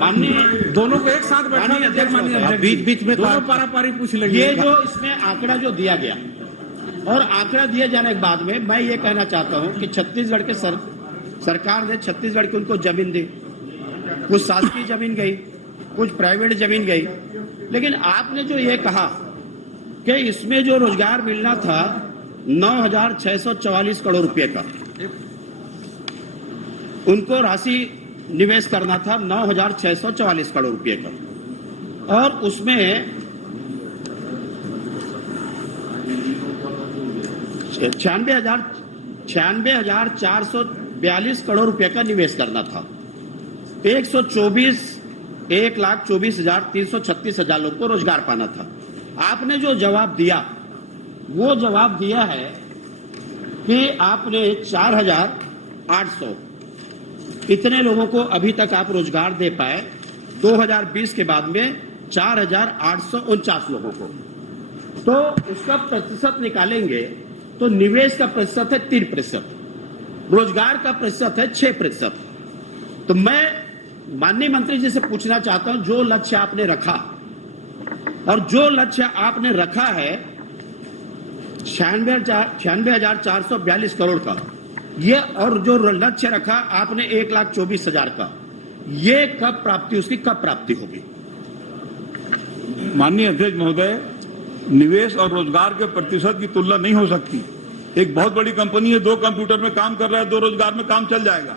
माननीय दोनों को एक साथ बैठा बीच बीच में दोनों पारापारी पूछ लेंगे। ये जो इसमें आंकड़ा जो दिया गया, और आंकड़ा दिए जाने के बाद में मैं ये कहना चाहता हूं कि छत्तीसगढ़ के सरकार ने छत्तीसगढ़ की उनको जमीन दी, कुछ शासकीय जमीन गई, कुछ प्राइवेट जमीन गई, लेकिन आपने जो ये कहा कि इसमें जो रोजगार मिलना था 9,644 करोड़ रुपए का, उनको राशि निवेश करना था 9,644 करोड़ रुपए का, और उसमें 96,442 करोड़ रुपए का निवेश करना था। 1,24,336,000 लोग को रोजगार पाना था। आपने जो जवाब दिया, वो जवाब दिया है कि आपने 4,800 इतने लोगों को अभी तक आप रोजगार दे पाए, 2020 के बाद में 4,849 लोगों को। तो उसका प्रतिशत निकालेंगे तो निवेश का प्रतिशत है 3%, रोजगार का प्रतिशत है 6%। तो मैं माननीय मंत्री जी से पूछना चाहता हूं, जो लक्ष्य आपने रखा, और जो लक्ष्य आपने रखा है 96,442 करोड़ का, ये, और जो लक्ष्य रखा आपने 1,24,000 का, ये कब प्राप्ति, उसकी कब प्राप्ति होगी? माननीय अध्यक्ष महोदय, निवेश और रोजगार के प्रतिशत की तुलना नहीं हो सकती। एक बहुत बड़ी कंपनी है, 2 कंप्यूटर में काम कर रहा है, 2 रोजगार में काम चल जाएगा,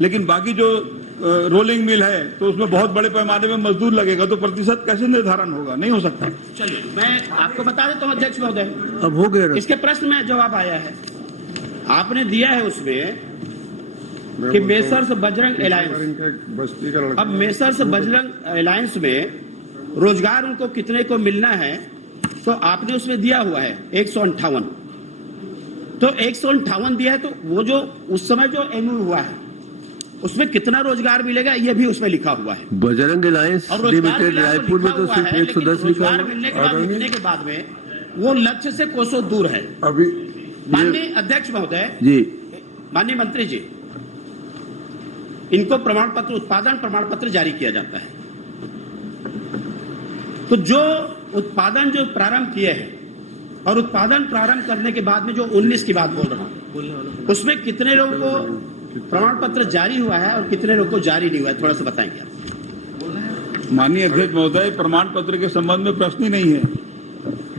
लेकिन बाकी जो रोलिंग मिल है तो उसमें बहुत बड़े पैमाने में मजदूर लगेगा, तो प्रतिशत कैसे निर्धारण होगा? नहीं हो सकता। चलिए मैं आपको बता देता हूं अध्यक्ष महोदय, अब हो गया, इसके प्रश्न में जवाब आया है। आपने दिया है उसमें कि मेसर्स बजरंग अलायंस, अब मेसर्स बजरंग अलायंस में रोजगार उनको कितने को मिलना है, तो आपने उसमें दिया हुआ है 158। तो 158 दिया है, तो वो जो उस समय जो एमओयू हुआ है उसमें कितना रोजगार मिलेगा ये भी उसमें लिखा हुआ है। बजरंग अलायंस लिमिटेड रायपुर में तो सिर्फ 110 लिखा है। मिलने के बाद में वो लक्ष्य से कोसों दूर है। अभी माननीय अध्यक्ष महोदय जी, माननीय मंत्री जी, इनको प्रमाण पत्र, उत्पादन प्रमाण पत्र जारी किया जाता है। तो जो उत्पादन जो प्रारंभ किए हैं, और उत्पादन प्रारंभ करने के बाद में जो 19 की बात बोल रहा हूं, उसमें कितने लोगों को प्रमाण पत्र जारी हुआ है और कितने लोगों को जारी नहीं हुआ है, थोड़ा सा बताएंगे आप? माननीय अध्यक्ष महोदय, प्रमाण पत्र के संबंध में प्रश्न ही नहीं है।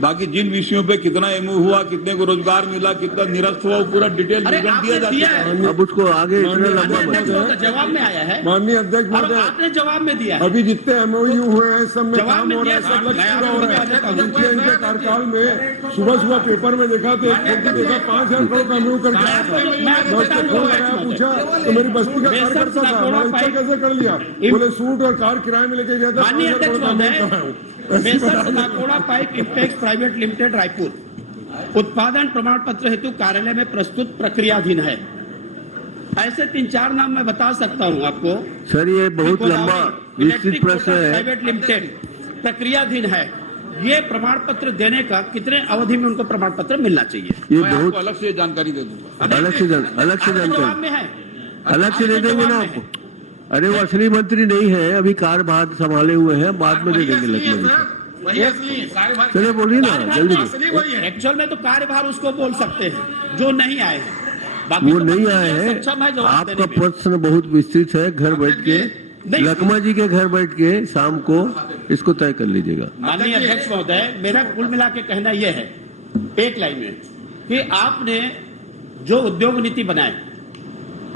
बाकी जिन विषयों पे कितना एमओयू हुआ, कितने को रोजगार मिला, कितना निरस्त हुआ, वो पूरा डिटेल अरे विवरण आपने दिया जा दिया चुका है। है। अब उसको आगे इतना लंबा अध्यक्ष मत महोदय जवाब में आया है माननीय अध्यक्ष और महोदय, आपने जवाब में दिया है। अभी जितने एमओयू हुए हैं सब में जवाब काम में हो रहा दिया है, सब सर, लक्ष्य मैं पूरा हो रहा आपको है। मुझे इनके कार्यकाल में सुबह सुबह पेपर में देखा तो एक फोटो देखा 5,000 करोड़ का एमओयू करके आया था। मैं उसको फोन लगाया, पूछा तो मेरी बस्ती का कार्यकर्ता था, मैंने इच्छा कैसे कर लिया, बोले सूट और कार किराए में लेके गया था, माननीय 5,000 अध्यक्ष करोड़ का एमओयू महोदय, कराया हूँ। Messrs Nakoda pipe impex private limited Raipur उत्पादन प्रमाण पत्र हेतु कार्यालय में प्रस्तुत प्रक्रियाधीन है। ऐसे 3-4 नाम मैं बता सकता हूं आपको। सर ये बहुत लंबा विस्तृत इलेक्ट्रिक प्रश्न मोटर्स है। प्राइवेट लिमिटेड प्रक्रियाधीन है। ये प्रमाण पत्र देने का कितने अवधि में उनको प्रमाण पत्र मिलना चाहिए? ये मैं आपको बहुत अलग से जानकारी दे दूंगा। अलग से आपके जवाब में है, अलग से दे देंगे ना आपको। अरे वो असली मंत्री नहीं है, अभी कार्यभार संभाले हुए हैं, बाद में दे देंगे लक्ष्मण जी को। वही असली है, सारे भाई चलिए बोलिए ना जल्दी बोलिए। असली वही है। एक्चुअल में तो कार्यभार उसको बोल सकते हैं जो नहीं आए हैं। बाकी वो तो नहीं मंत्री आए हैं। सक्षम है जवाब आपका देने में। प्रश्न बहुत विस्तृत है, घर बैठ के लकमा जी के घर बैठ के शाम को इसको तय कर लीजिएगा। माननीय अध्यक्ष महोदय, मेरा कुल मिला के कहना यह है एक लाइन में कि आपने जो उद्योग नीति बनाए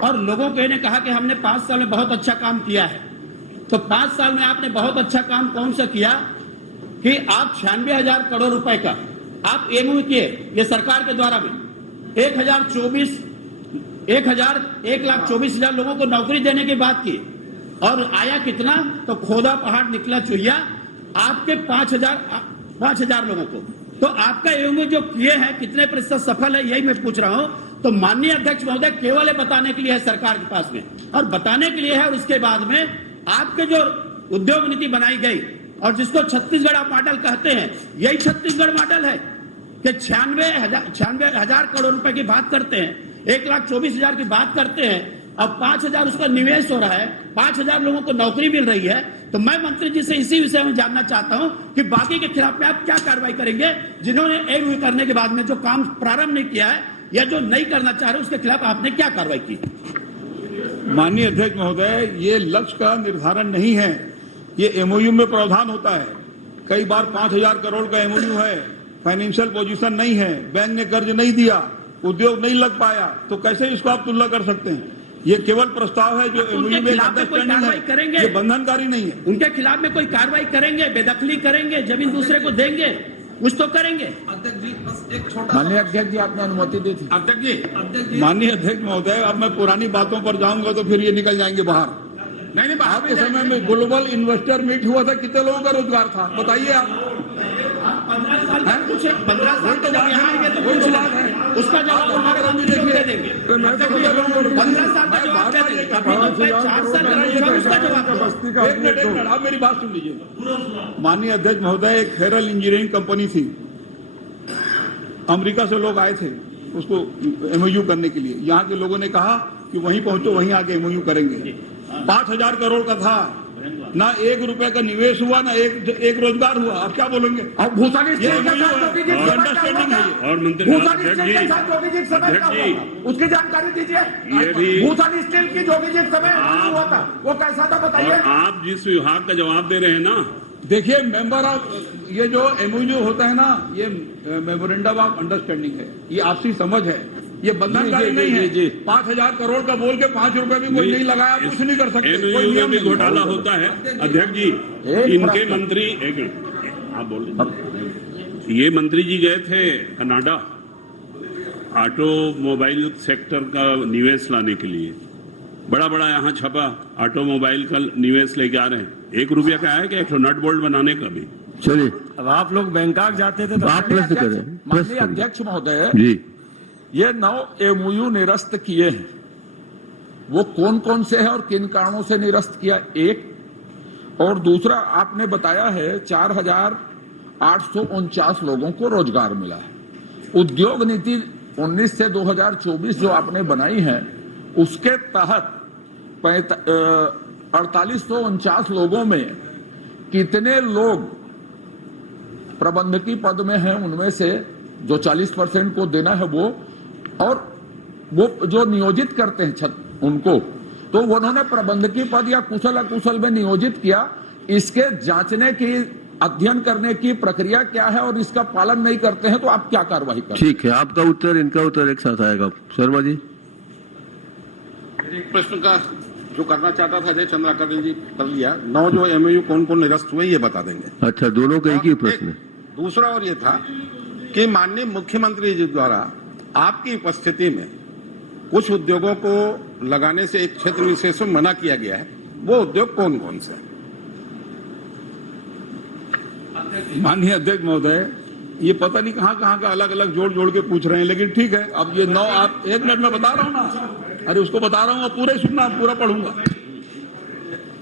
और लोगों को ने कहा कि हमने 5 साल में बहुत अच्छा काम किया है, तो 5 साल में आपने बहुत अच्छा काम कौन सा किया कि आप 96,000 करोड़ रुपए का आप एमओयू किए, ये सरकार के द्वारा में 1,24,000 लोगों को नौकरी देने की बात की और आया कितना, तो खोदा पहाड़ निकला चुहिया आपके 5,000 लोगों को। तो आपका एमओयू जो किए हैं कितने प्रतिशत सफल है, यही मैं पूछ रहा हूं। तो माननीय अध्यक्ष महोदय केवल ये बताने के लिए है सरकार के पास में, और बताने के लिए है, और उसके बाद में आपके जो उद्योग नीति बनाई गई और जिसको छत्तीसगढ़ आप मॉडल कहते हैं, यही छत्तीसगढ़ मॉडल है कि 96,000 करोड़ रुपए की बात करते हैं, 1,24,000 की बात करते हैं, अब 5,000 उसका निवेश हो रहा है, 5,000 लोगों को नौकरी मिल रही है। तो मैं मंत्री जी से इसी विषय में जानना चाहता हूं कि बाकी के खिलाफ में आप क्या कार्रवाई करेंगे, जिन्होंने एमओयू करने के बाद में जो काम प्रारंभ नहीं किया है या जो नहीं करना चाह रहे उसके खिलाफ आपने क्या कार्रवाई की? माननीय अध्यक्ष महोदय, ये लक्ष्य का निर्धारण नहीं है, ये एमओयू में प्रावधान होता है। कई बार 5,000 करोड़ का एमओयू है, फाइनेंशियल पोजीशन नहीं है, बैंक ने कर्ज नहीं दिया, उद्योग नहीं लग पाया, तो कैसे इसको आप तुलना कर सकते हैं? ये केवल प्रस्ताव है जो एमओयू में अंडरस्टैंडिंग करेंगे, है, ये बंधनकारी नहीं है। उनके खिलाफ में कोई कार्रवाई करेंगे, बेदखली करेंगे, जमीन दूसरे को देंगे, कुछ तो करेंगे। माननीय अध्यक्ष जी आपने अनुमति दी थी। अध्यक्ष जी, माननीय अध्यक्ष महोदय, अब मैं पुरानी बातों पर जाऊंगा तो फिर ये निकल जाएंगे बाहर। नहीं आज के समय में ग्लोबल इन्वेस्टर मीट हुआ था, कितने लोगों का रोजगार था बताइए आप? 15 साल तक पूछे, 15 साल तक जब यहाँ आएंगे तो पूछ बात है, उसका जवाब हमारे मंत्री जी दे देंगे। 15 साल का जवाब दे देंगे, अभी तो मैं 4 साल का पूछा, उसका जवाब दो। एक मिनट, आप मेरी बात सुन लीजिए। माननीय अध्यक्ष महोदय, एक फेडरल इंजीनियरिंग कंपनी थी, अमेरिका से लोग आए थे उसको एमओयू करने के लिए। यहाँ के लोगों ने कहा कि वहीं पहुंचो, वहीं आके एमओयू करेंगे। 5,000 करोड़ का था, ना 1 रुपए का निवेश हुआ, ना एक रोजगार हुआ। आप क्या बोलेंगे? अब भूसानी ये अंडरस्टैंडिंग है ये। और मंत्री उसकी जानकारी दीजिए। ये भी भूसानी स्टील की जोगी जी समय हुआ था, वो कैसा था बताइए। आप जिस विभाग का जवाब दे रहे हैं ना, देखिए मेंबर ऑफ, ये जो एमओयू होता है ना, ये मेमोरेंडम ऑफ अंडरस्टैंडिंग है, ये आपसी समझ है, ये बंधनकारी नहीं है। 5,000 करोड़ का बोल के 5 रुपए भी कोई नहीं लगाया, कुछ नहीं कर सकते, कोई एमओयू नियम में भी नहीं। घोटाला होता है। अध्यक्ष जी, इनके मंत्री, एक मिनट आप बोल रहे, ये मंत्री जी गए थे कनाडा ऑटोमोबाइल सेक्टर का निवेश लाने के लिए। बड़ा बड़ा यहाँ छपा, ऑटोमोबाइल का निवेश लेके आ रहे हैं। 1 रुपया का है कि एक नट बोल्ट बनाने का भी। चलिए अब आप लोग बैंकॉक जाते थे तो आप प्रश्न करें। माननीय अध्यक्ष महोदय, जी, ये 9 एमओयू निरस्त किए हैं, वो कौन कौन से हैं और किन कारणों से निरस्त किया, एक। और दूसरा, आपने बताया है 4,849 लोगों को रोजगार मिला है। उद्योग नीति 19 से 2024 जो आपने बनाई है, उसके तहत 4,849 लोगों में कितने लोग प्रबंधकीय पद में हैं, उनमें से जो 40% को देना है वो, और वो जो नियोजित करते हैं उनको, तो उन्होंने प्रबंधकीय पद या कुशल अकुशल में नियोजित किया, इसके जांचने की अध्ययन करने की प्रक्रिया क्या है और इसका पालन नहीं करते हैं तो आप क्या कार्रवाई करें? ठीक है, आपका उत्तर इनका उत्तर एक साथ आएगा। शर्मा जी। एक प्रश्न का जो करना चाहता था अजय चंद्राकर जी कर लिया। 9 जो एमओयू कौन कौन निरस्त हुए ये बता देंगे। अच्छा, दोनों का एक ही प्रश्न है। दूसरा और ये था कि माननीय मुख्यमंत्री जी द्वारा आपकी उपस्थिति में कुछ उद्योगों को लगाने से एक क्षेत्र विशेष में मना किया गया है, वो उद्योग कौन कौन से? माननीय अध्यक्ष महोदय, ये पता नहीं कहाँ कहाँ का अलग अलग जोड़ जोड़ के पूछ रहे हैं, लेकिन ठीक है। अब ये 9 आप 1 मिनट में बता रहा हूँ ना, अरे उसको बता रहा हूँ, अब पूरे सुनना, पूरा पढ़ूंगा।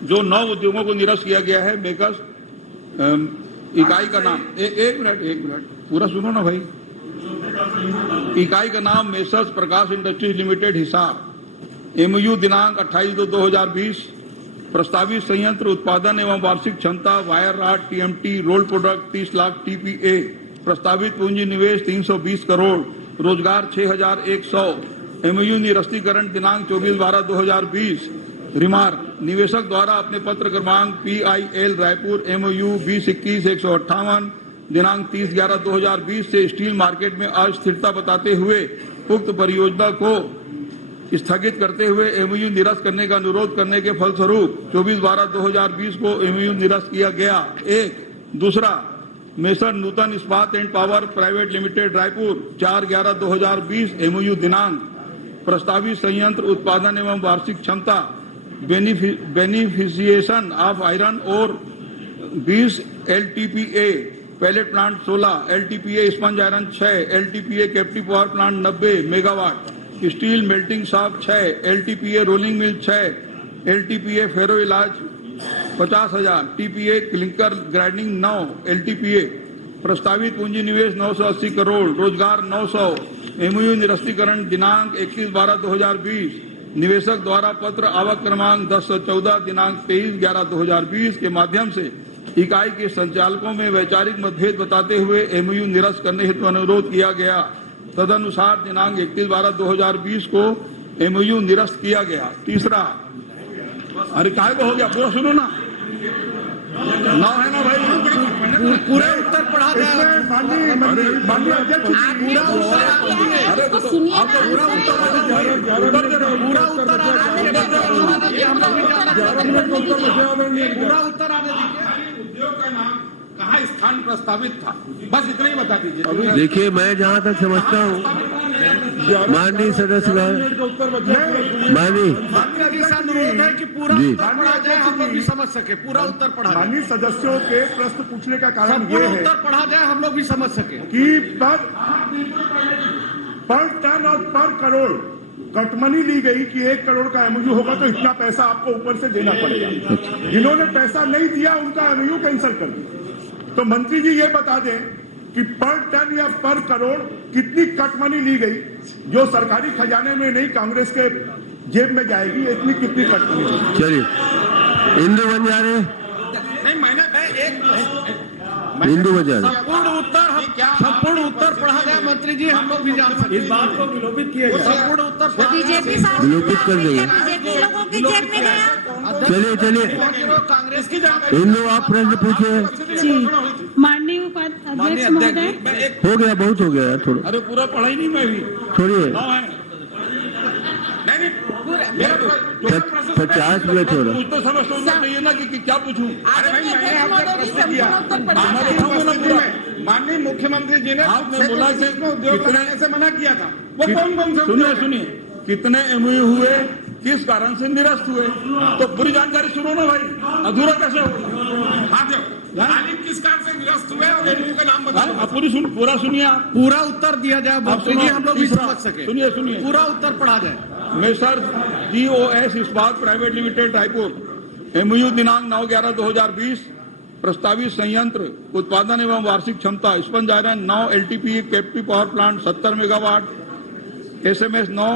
जो 9 उद्योगों को निरस्त किया गया है, मेकर्स इकाई का नाम, एक मिनट पूरा सुनो ना भाई। इकाई का नाम Messrs Prakash industries limited Hisar. MOU दिनांक 28/2/2020। प्रस्तावित संयंत्र उत्पादन एवं वार्षिक क्षमता wire rod TMT roll product 30 lakh TPA. प्रस्तावित पूंजी निवेश 320 करोड़। रोजगार 6100। एमओयू निरस्तीकरण दिनांक 24/12/2020। रिमार्क, निवेशक द्वारा अपने पत्र क्रमांक PIL रायपुर MOU 2021-158 दिनांक 30/11/2020 से स्टील मार्केट में अस्थिरता बताते हुए उक्त परियोजना को स्थगित करते हुए MOU निरस्त करने का अनुरोध करने के फलस्वरूप 24/12/2020 को MOU निरस्त किया गया। एक दूसरा, मेसर नूतन इस्पात and power private limited Raipur 4/11/2020 MOU दिनांक प्रस्तावित संयंत्र उत्पादन एवं वार्षिक क्षमता बेनिफिशिएशन of iron ore 20 LTPA pellet plant 16 LTPA sponge iron 6 LTPA captive power plant 90 megawatt steel melting shop 6 LTPA rolling mill 6 LTPA ferro alloys 50,000 TPA clinker grinding 9 LTPA। प्रस्तावित पूंजी निवेश 980 करोड़। रोजगार 900। MOU निरस्तीकरण दिनांक 21/12/2020। निवेशक द्वारा पत्र आवक क्रमांक 1014 दिनांक 23/11/2020 के माध्यम से इकाई के संचालकों में वैचारिक मतभेद बताते हुए MOU निरस्त करने हेतु अनुरोध किया गया। तदनुसार दिनांक 31/12/2020 को MOU निरस्त किया गया। तीसरा, अरे काय को हो गया, पूरा सुनो ना। 9 है ना भाई, पूरा उत्तर पढ़ा जाए। माननीय अध्यक्ष, पूरा उत्तर आने दीजिए। उद्योग का नाम कहाँ स्थान प्रस्तावित था, बस इतना ही बता दीजिए। देखिए, मैं जहाँ तक समझता हूँ माननीय सदस्य अनुरोध है कि पूरा उत्तर पढ़ा जाए, हम लोग भी समझ सके। पूरा उत्तर पढ़ा जाए। माननीय सदस्यों के प्रश्न पूछने का कारण ये है, उत्तर पढ़ा जाए, हम लोग भी समझ सके कि पर टन और पर करोड़ कटमनी ली गई कि 1 करोड़ का MOU होगा तो इतना पैसा आपको ऊपर से देना पड़ेगा। जिन्होंने पैसा नहीं दिया उनका MOU कैंसिल कर दिया। तो मंत्री जी ये बता दें कि पर टन या पर करोड़ कितनी कटमनी ली गई जो सरकारी खजाने में नहीं कांग्रेस के जेब में जाएगी, इतनी कितनी कटमनी? चलिए, इंदु बंजारे। नहीं, मैंने हिंदू बजाज संपूर्ण उत्तर पढ़ा गया। मंत्री जी, हम लोग भी जान सकते इस बात को विलोपित किया गया। संपूर्ण उत्तर बीजेपी विलोपित कर देंगे। बीजेपी लोगों की जेब में गया। चलिए कांग्रेस की हिंदू, आप प्रश्न पूछिए। जी, माननीय उपाध्यक्ष महोदय, हो गया, बहुत हो गया यार, थोड़ा। अरे पूरा पढ़ा ही नहीं मैं भी। छोड़िए, 50 मिनट हो रहा। कुछ तो समझ तो चाहिए ना कि क्या पूछूं। माननीय मुख्यमंत्री जी ने आपने बोला कि उद्योग लगाने से मना किया था, वो कौन कौन से? सुनिए, कितने MOU हुए, किस कारण से निरस्त हुए, तो पूरी जानकारी सुनो ना भाई, अधूरा कैसे होगा? किस कारण से निरस्त हुए और MOU का नाम बताओ। पूरा सुनिए आप। पूरा उत्तर दिया जाए मंत्री जी, हम लोग भी समझ सके। सुनिए, पूरा उत्तर पढ़ा जाए। Messrs GOS Ispat private limited Raipur MOU दिनांक 9/11/2020। प्रस्तावित संयंत्र उत्पादन एवं वार्षिक क्षमता sponge iron 9 LTPA captive power plant 70 megawatt SMS 9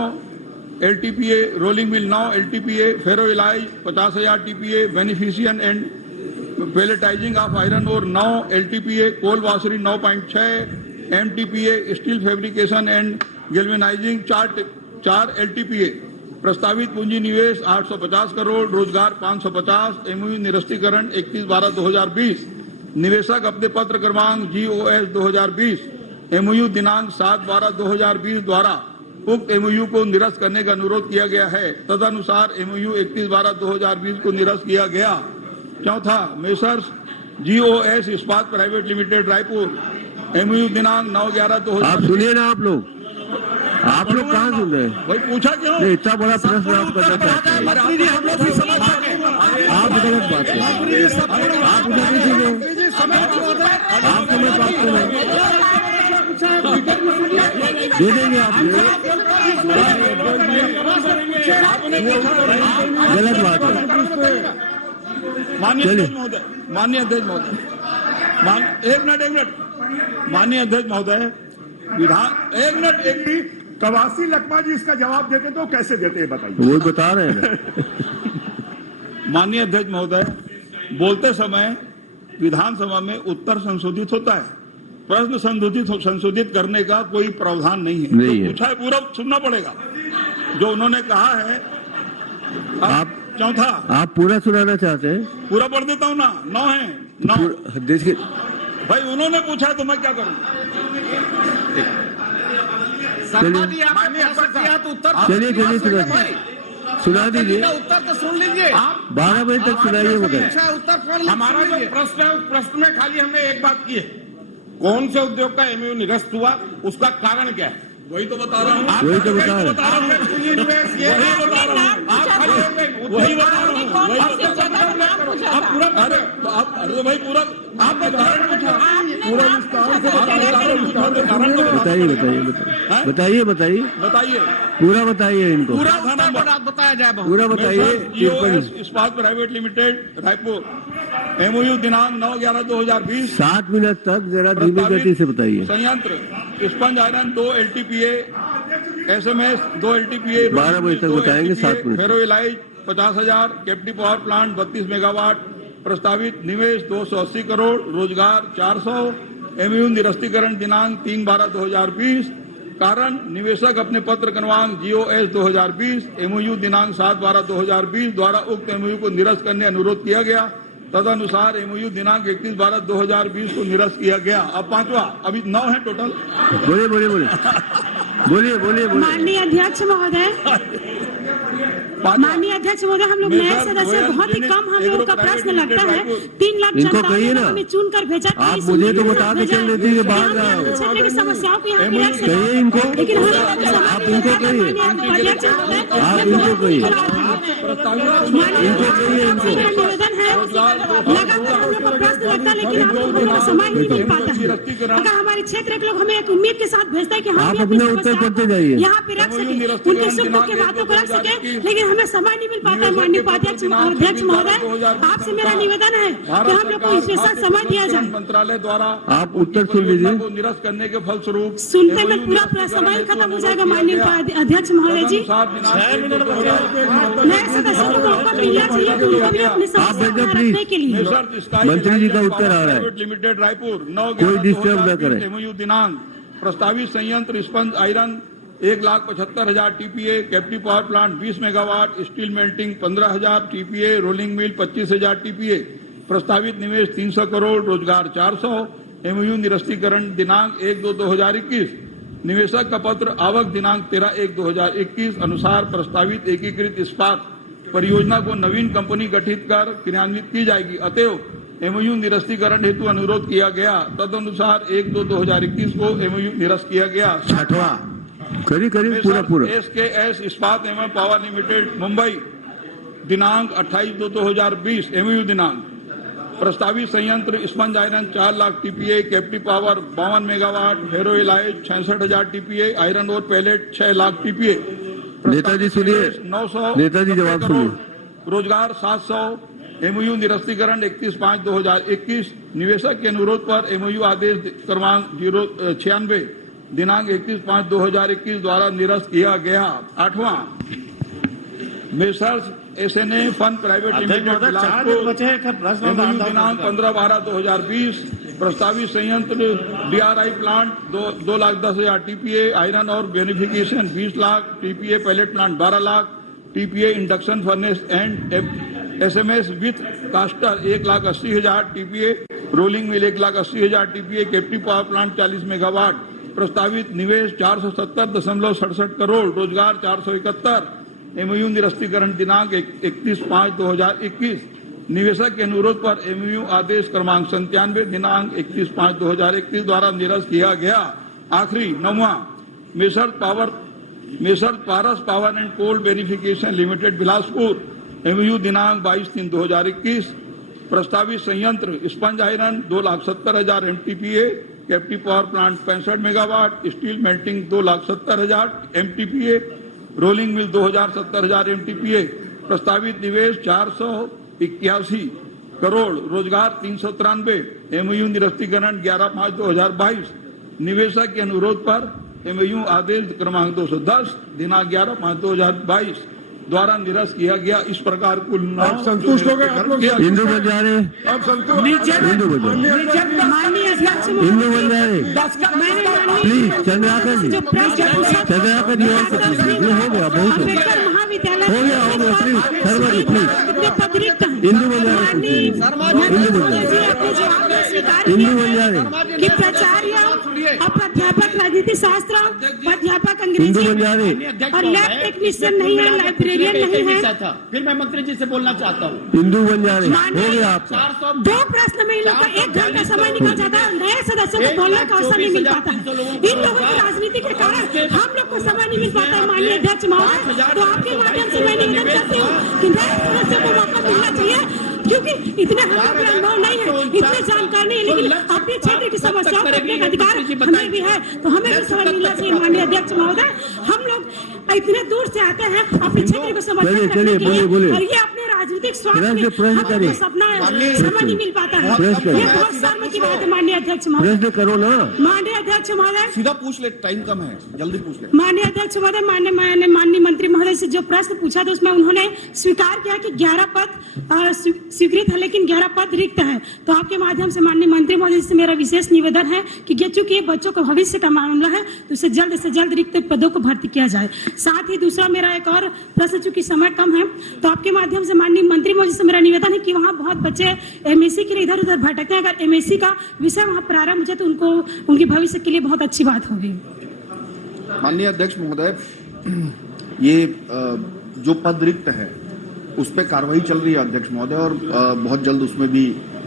LTPA rolling mill 9 LTPA ferro alloys 50,000 TPA beneficiation and pelletizing of iron ore 9 LTPA coal washery 9.6 MTPA steel fabrication and galvanizing 4 LTPA। प्रस्तावित पूंजी निवेश 850 करोड़। रोजगार 550। MOU निरस्तीकरण 31/12/2020। निवेशक अपने पत्र क्रमांक GOS 2020 MOU दिनांक 7/12/2020 द्वारा उक्त MOU को निरस्त करने का अनुरोध किया गया है। तदनुसार MOU 31/12/2020 को निरस्त किया गया। चौथा, messrs GOS Ispat private limited Raipur MOU दिनांक 9/11/2020। आप सुनिए ना, आप लोग कहाँ सुन रहे हैं? भाई पूछा क्यों? नहीं, इतना बड़ा प्रश्न आप करना चाहते हैं, आप गलत बात है, आप उधर नहीं सुने, आप समझ बात को नहीं दे देंगे आप लोग, गलत बात है। माननीय अध्यक्ष महोदय, माननीय अध्यक्ष महोदय, एक मिनट, माननीय अध्यक्ष महोदय, विधान एक मिनट कवासी लखमा जी इसका जवाब देते तो कैसे देते हैं बताइए? वही बता रहे हैं ना। माननीय अध्यक्ष महोदय, बोलते समय विधानसभा में उत्तर संशोधित होता है, प्रश्न संशोधित करने का कोई प्रावधान नहीं है। नहीं जो है। पूछा है पूरा सुनना पड़ेगा। जो उन्होंने कहा है, आप चौथा, आप पूरा सुनाना चाहते हैं? पूरा पढ़ देता हूँ ना, 9 है 9। देखिए भाई उन्होंने पूछा है तो मैं क्या करूँ? चलिए सुना दीजिए, उत्तर तो सुन लीजिए। 12 बजे तक सुनाइए। मगर उत्तर हमारा जो प्रश्न है उस प्रश्न में खाली हमने एक बात की है, कौन से उद्योग का MOU निरस्त हुआ, उसका कारण क्या है? वही तो बता रहा हूँ। वही तो बता रहा हूँ। अरे भाई पूरा आपने कारण पूछा, पूरा विस्तार से बताइए, पूरा बताइए इनको, पूरा बताया जाए। पूरा बताइए। GOS Ispat private limited Raipur MOU दिनांक 9/11/2020 7 मिनट तक जरा धीमी गति से बताइए। संयंत्र sponge iron 2 LTPA SMS 2 LTPA 12 बजे तक बताएंगे। 7 minute ferroalloys 50,000 captive power plant 32 megawatt प्रस्तावित निवेश 280 करोड़ रोजगार 400 MOU निरस्तीकरण दिनांक 3/12/2020 कारण निवेशक अपने पत्र क्रमांक GOS 2020 MOU दिनांक 7/12/2020 द्वारा उक्त MOU को निरस्त करने अनुरोध किया गया। तदनुसार MOU दिनांक 31/12/2020 को निरस्त किया गया। अब पांचवा, अभी 9 है टोटल। बोलिए। माननीय अध्यक्ष महोदय, हम लोग नए सदस्य, बहुत ही कम हम लोगों का प्रश्न लगता है। 3 लाख जनता ने हमें चुन कर भेजा। आप मुझे तो बता के चल देती है बाहर क्षेत्र की समस्याओं को यहाँ कहिए इनको, लेकिन आप इनको कहिए, निवेदन है, लगातार हम लोग को प्रश्न लगता है, लेकिन हम लोगों को समय ही नहीं पाता है। अगर हमारे क्षेत्र के लोग हमें एक उम्मीद के साथ भेजते हैं कि हम अपने उत्तर पढ़ते जाइए, यहाँ पे रख सके, उनके सुख दुख की बातों को रख सके, लेकिन हमें समय नहीं मिल पाता है। माननीय उपाध्यक्ष महोदय, आपसे मेरा निवेदन है कि हम लोग को विशेष समय दिया जाए। मंत्रालय द्वारा आप उत्तर सुन लीजिए। को निरस्त करने के फलस्वरूप सुनते में पूरा समय खत्म हो जाएगा। माननीय अध्यक्ष महोदय जी, नए सदस्यों को मौका मिलना चाहिए कि उनको भी अपनी समस्या रखने के लिए। मंत्री जी का उत्तर आ रहा है, लिमिटेड रायपुर कोई डिस्टर्ब न करे। MOU दिनांक प्रस्तावित संयंत्र sponge iron 1,75,000 TPA captive power plant 20 megawatt steel melting 15,000 TPA rolling मिल 25,000 TPA प्रस्तावित निवेश 300 करोड़ रोजगार 400 MOU निरस्तीकरण दिनांक 1/2/2021 निवेशक का पत्र आवक दिनांक 13/1/2021 अनुसार प्रस्तावित एकीकृत इस्पात परियोजना को नवीन कंपनी गठित कर क्रियान्वित की जाएगी। अतएव MOU निरस्तीकरण हेतु अनुरोध किया गया। तदनुसार 1/2/2021 को MOU निरस्त किया गया। 6वां करीब पूरा SKS इस्पात एवं पावर लिमिटेड मुंबई दिनांक 28/2/2020 MOU दिनांक प्रस्तावित संयंत्र sponge iron 4 lakh TPA captive power 52 megawatt ferroalloys 66,000 TPA iron और पैलेट 6 लाख TPA नेताजी सुनिए, 900 नेताजी जवाब सुनिए। रोजगार 700 MOU निरस्तीकरण 31/5/2021 निवेशक के अनुरोध पर MOU आदेश क्रमांक 096 दिनांक 31/5/2021 द्वारा निरस्त किया गया। 8वां Messrs SNA fund private limited दिनांक 15/12/2020 प्रस्तावित संयंत्र DRI प्लांट 2,10,000 TPA आयरन और beneficiation 20 lakh TPA pellet plant 12 lakh TPA induction furnace and SMS with caster 1,80,000 TPA rolling mill 1,80,000 TPA, captive power plant 40 megawatt, प्रस्तावित निवेश 470.67 करोड़, रोजगार 471, एमओयू निरस्तीकरण दिनांक 31/5/2021, निवेशक के अनुरोध पर एमओयू आदेश क्रमांक 97 दिनांक 31/5/2021 द्वारा निरस्त किया गया। आखिरी 9वां, Messrs Paras power and coal verification limited Bilaspur, MOU दिनांक 22/3/2021, प्रस्तावित संयंत्र sponge iron 2,70,000 MTPA, captive power plant 65 megawatt, steel melting 2,70,000 MTPA, rolling mill 2,70,000 MTPA, प्रस्तावित निवेश 481 करोड़, रोजगार 393, एमओयू निरस्तीकरण 11/5/2022, निवेशक के अनुरोध पर एमओयू आदेश क्रमांक 210 दिनांक 11/5/2022 द्वारा निरस्त किया गया। इस प्रकार कुल 9 संतुष्ट हो गए आप लोग? हिंदू बन जा रहे, अब संतुष्ट? हिंदू बन जा रहे, माननीय अध्यक्ष हिंदू बन जा रहे। मैंने प्लीज चंद्राकर जी, चंद्राकर जी और सब ये हो गया, बहुत हो गया, महाविद्यालय हो गया प्लीज शर्मा जी प्लीज, हिंदू बन जा रहे, हिंदू बन जा रहे, हिंदू बन जा रहे, कि प्राचार्य और प्राध्यापक राजनीति शास्त्र, प्राध्यापक हिंदू बन अंग्रेजी जा रहे, और लैब टेक्नीशियन नहीं है, लाइब्रेरियन नहीं है। फिर मैं मंत्री जी से बोलना चाहता हूँ। हिंदू बन जा रहे, हो गया आपका। 2 प्रश्न में इन लोगों का 1 घंटा समय निकल जाता है, नए सदस्यों को बोलने का अवसर नहीं मिल पाता है। इन लोगों की राजनीति के कारण हम लोग को समय नहीं मिल पाता है। माननीय अध्यक्ष महोदय, तो आपके माध्यम से मैं निवेदन करती हूँ कि नए सदस्यों को मौका मिलना चाहिए, क्योंकि इतने हम लोग अनुभव नहीं है, इतने जानकारी नहीं है, लेकिन अपने क्षेत्र की समस्याओं को रखने का अधिकार हमें भी है, तो हमें भी समय मिलना चाहिए। माननीय अध्यक्ष महोदय, हम लोग इतने दूर से आते हैं अपने क्षेत्र को समर्थन करने के लिए, और ये अपने राजनीतिक स्वार्थ में हमें सपना समय नहीं मिल पाता है। ये बहुत शर्म की बात है। माननीय अध्यक्ष महोदय, प्रश्न करो ना। माननीय अध्यक्ष महोदय, सीधा पूछ ले, टाइम कम है, जल्दी पूछ ले। माननीय अध्यक्ष महोदय, माननीय मंत्री महोदय से जो प्रश्न पूछा था उसमें उन्होंने स्वीकार किया कि 11 पद स्वीकृत है, लेकिन 11 पद रिक्त है। तो आपके माध्यम से माननीय मंत्री महोदय से मेरा विशेष निवेदन है कि चूंकि ये बच्चों का भविष्य का मामला है, तो उसे जल्द से जल्द रिक्त पदों को भर्ती किया जाए। साथ ही दूसरा मेरा एक और प्रश्न, चूंकि समय कम है, तो आपके माध्यम से माननीय मंत्री महोदय से मेरा निवेदन है कि वहाँ बहुत बच्चे एमएससी के लिए इधर उधर भटकते हैं। अगर एमएससी का विषय वहाँ प्रारंभ हो जाए तो उनको उनके भविष्य के लिए बहुत अच्छी बात होगी। माननीय अध्यक्ष महोदय, ये जो पद रिक्त है उस पर कार्रवाई चल रही है अध्यक्ष महोदय, और बहुत जल्द उसमें भी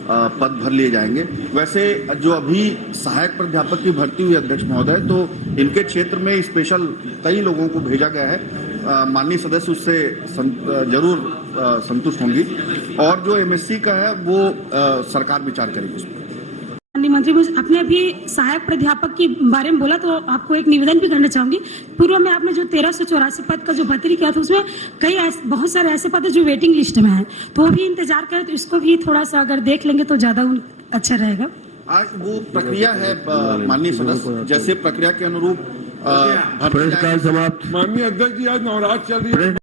पद भर लिए जाएंगे। वैसे जो अभी सहायक प्राध्यापक की भर्ती हुई अध्यक्ष महोदय, तो इनके क्षेत्र में स्पेशल कई लोगों को भेजा गया है। माननीय सदस्य उससे जरूर संतुष्ट होंगी, और जो एमएससी का है वो सरकार विचार करेगी उस पर। माननीय मंत्री, आपने अभी सहायक प्राध्यापक के बारे में बोला, तो आपको एक निवेदन भी करना चाहूंगी। पूर्व में आपने जो 1384 पद का जो भर्ती किया था, उसमें बहुत सारे ऐसे पद जो वेटिंग लिस्ट में है, तो वो भी इंतजार करें, तो इसको भी थोड़ा सा अगर देख लेंगे तो ज्यादा अच्छा रहेगा। आज वो प्रक्रिया है माननीय सदस्य, जैसे प्रक्रिया के अनुरूप प्रश्नकाल समाप्त। माननीय अध्यक्ष जी, आज नवरात्र चल रही है।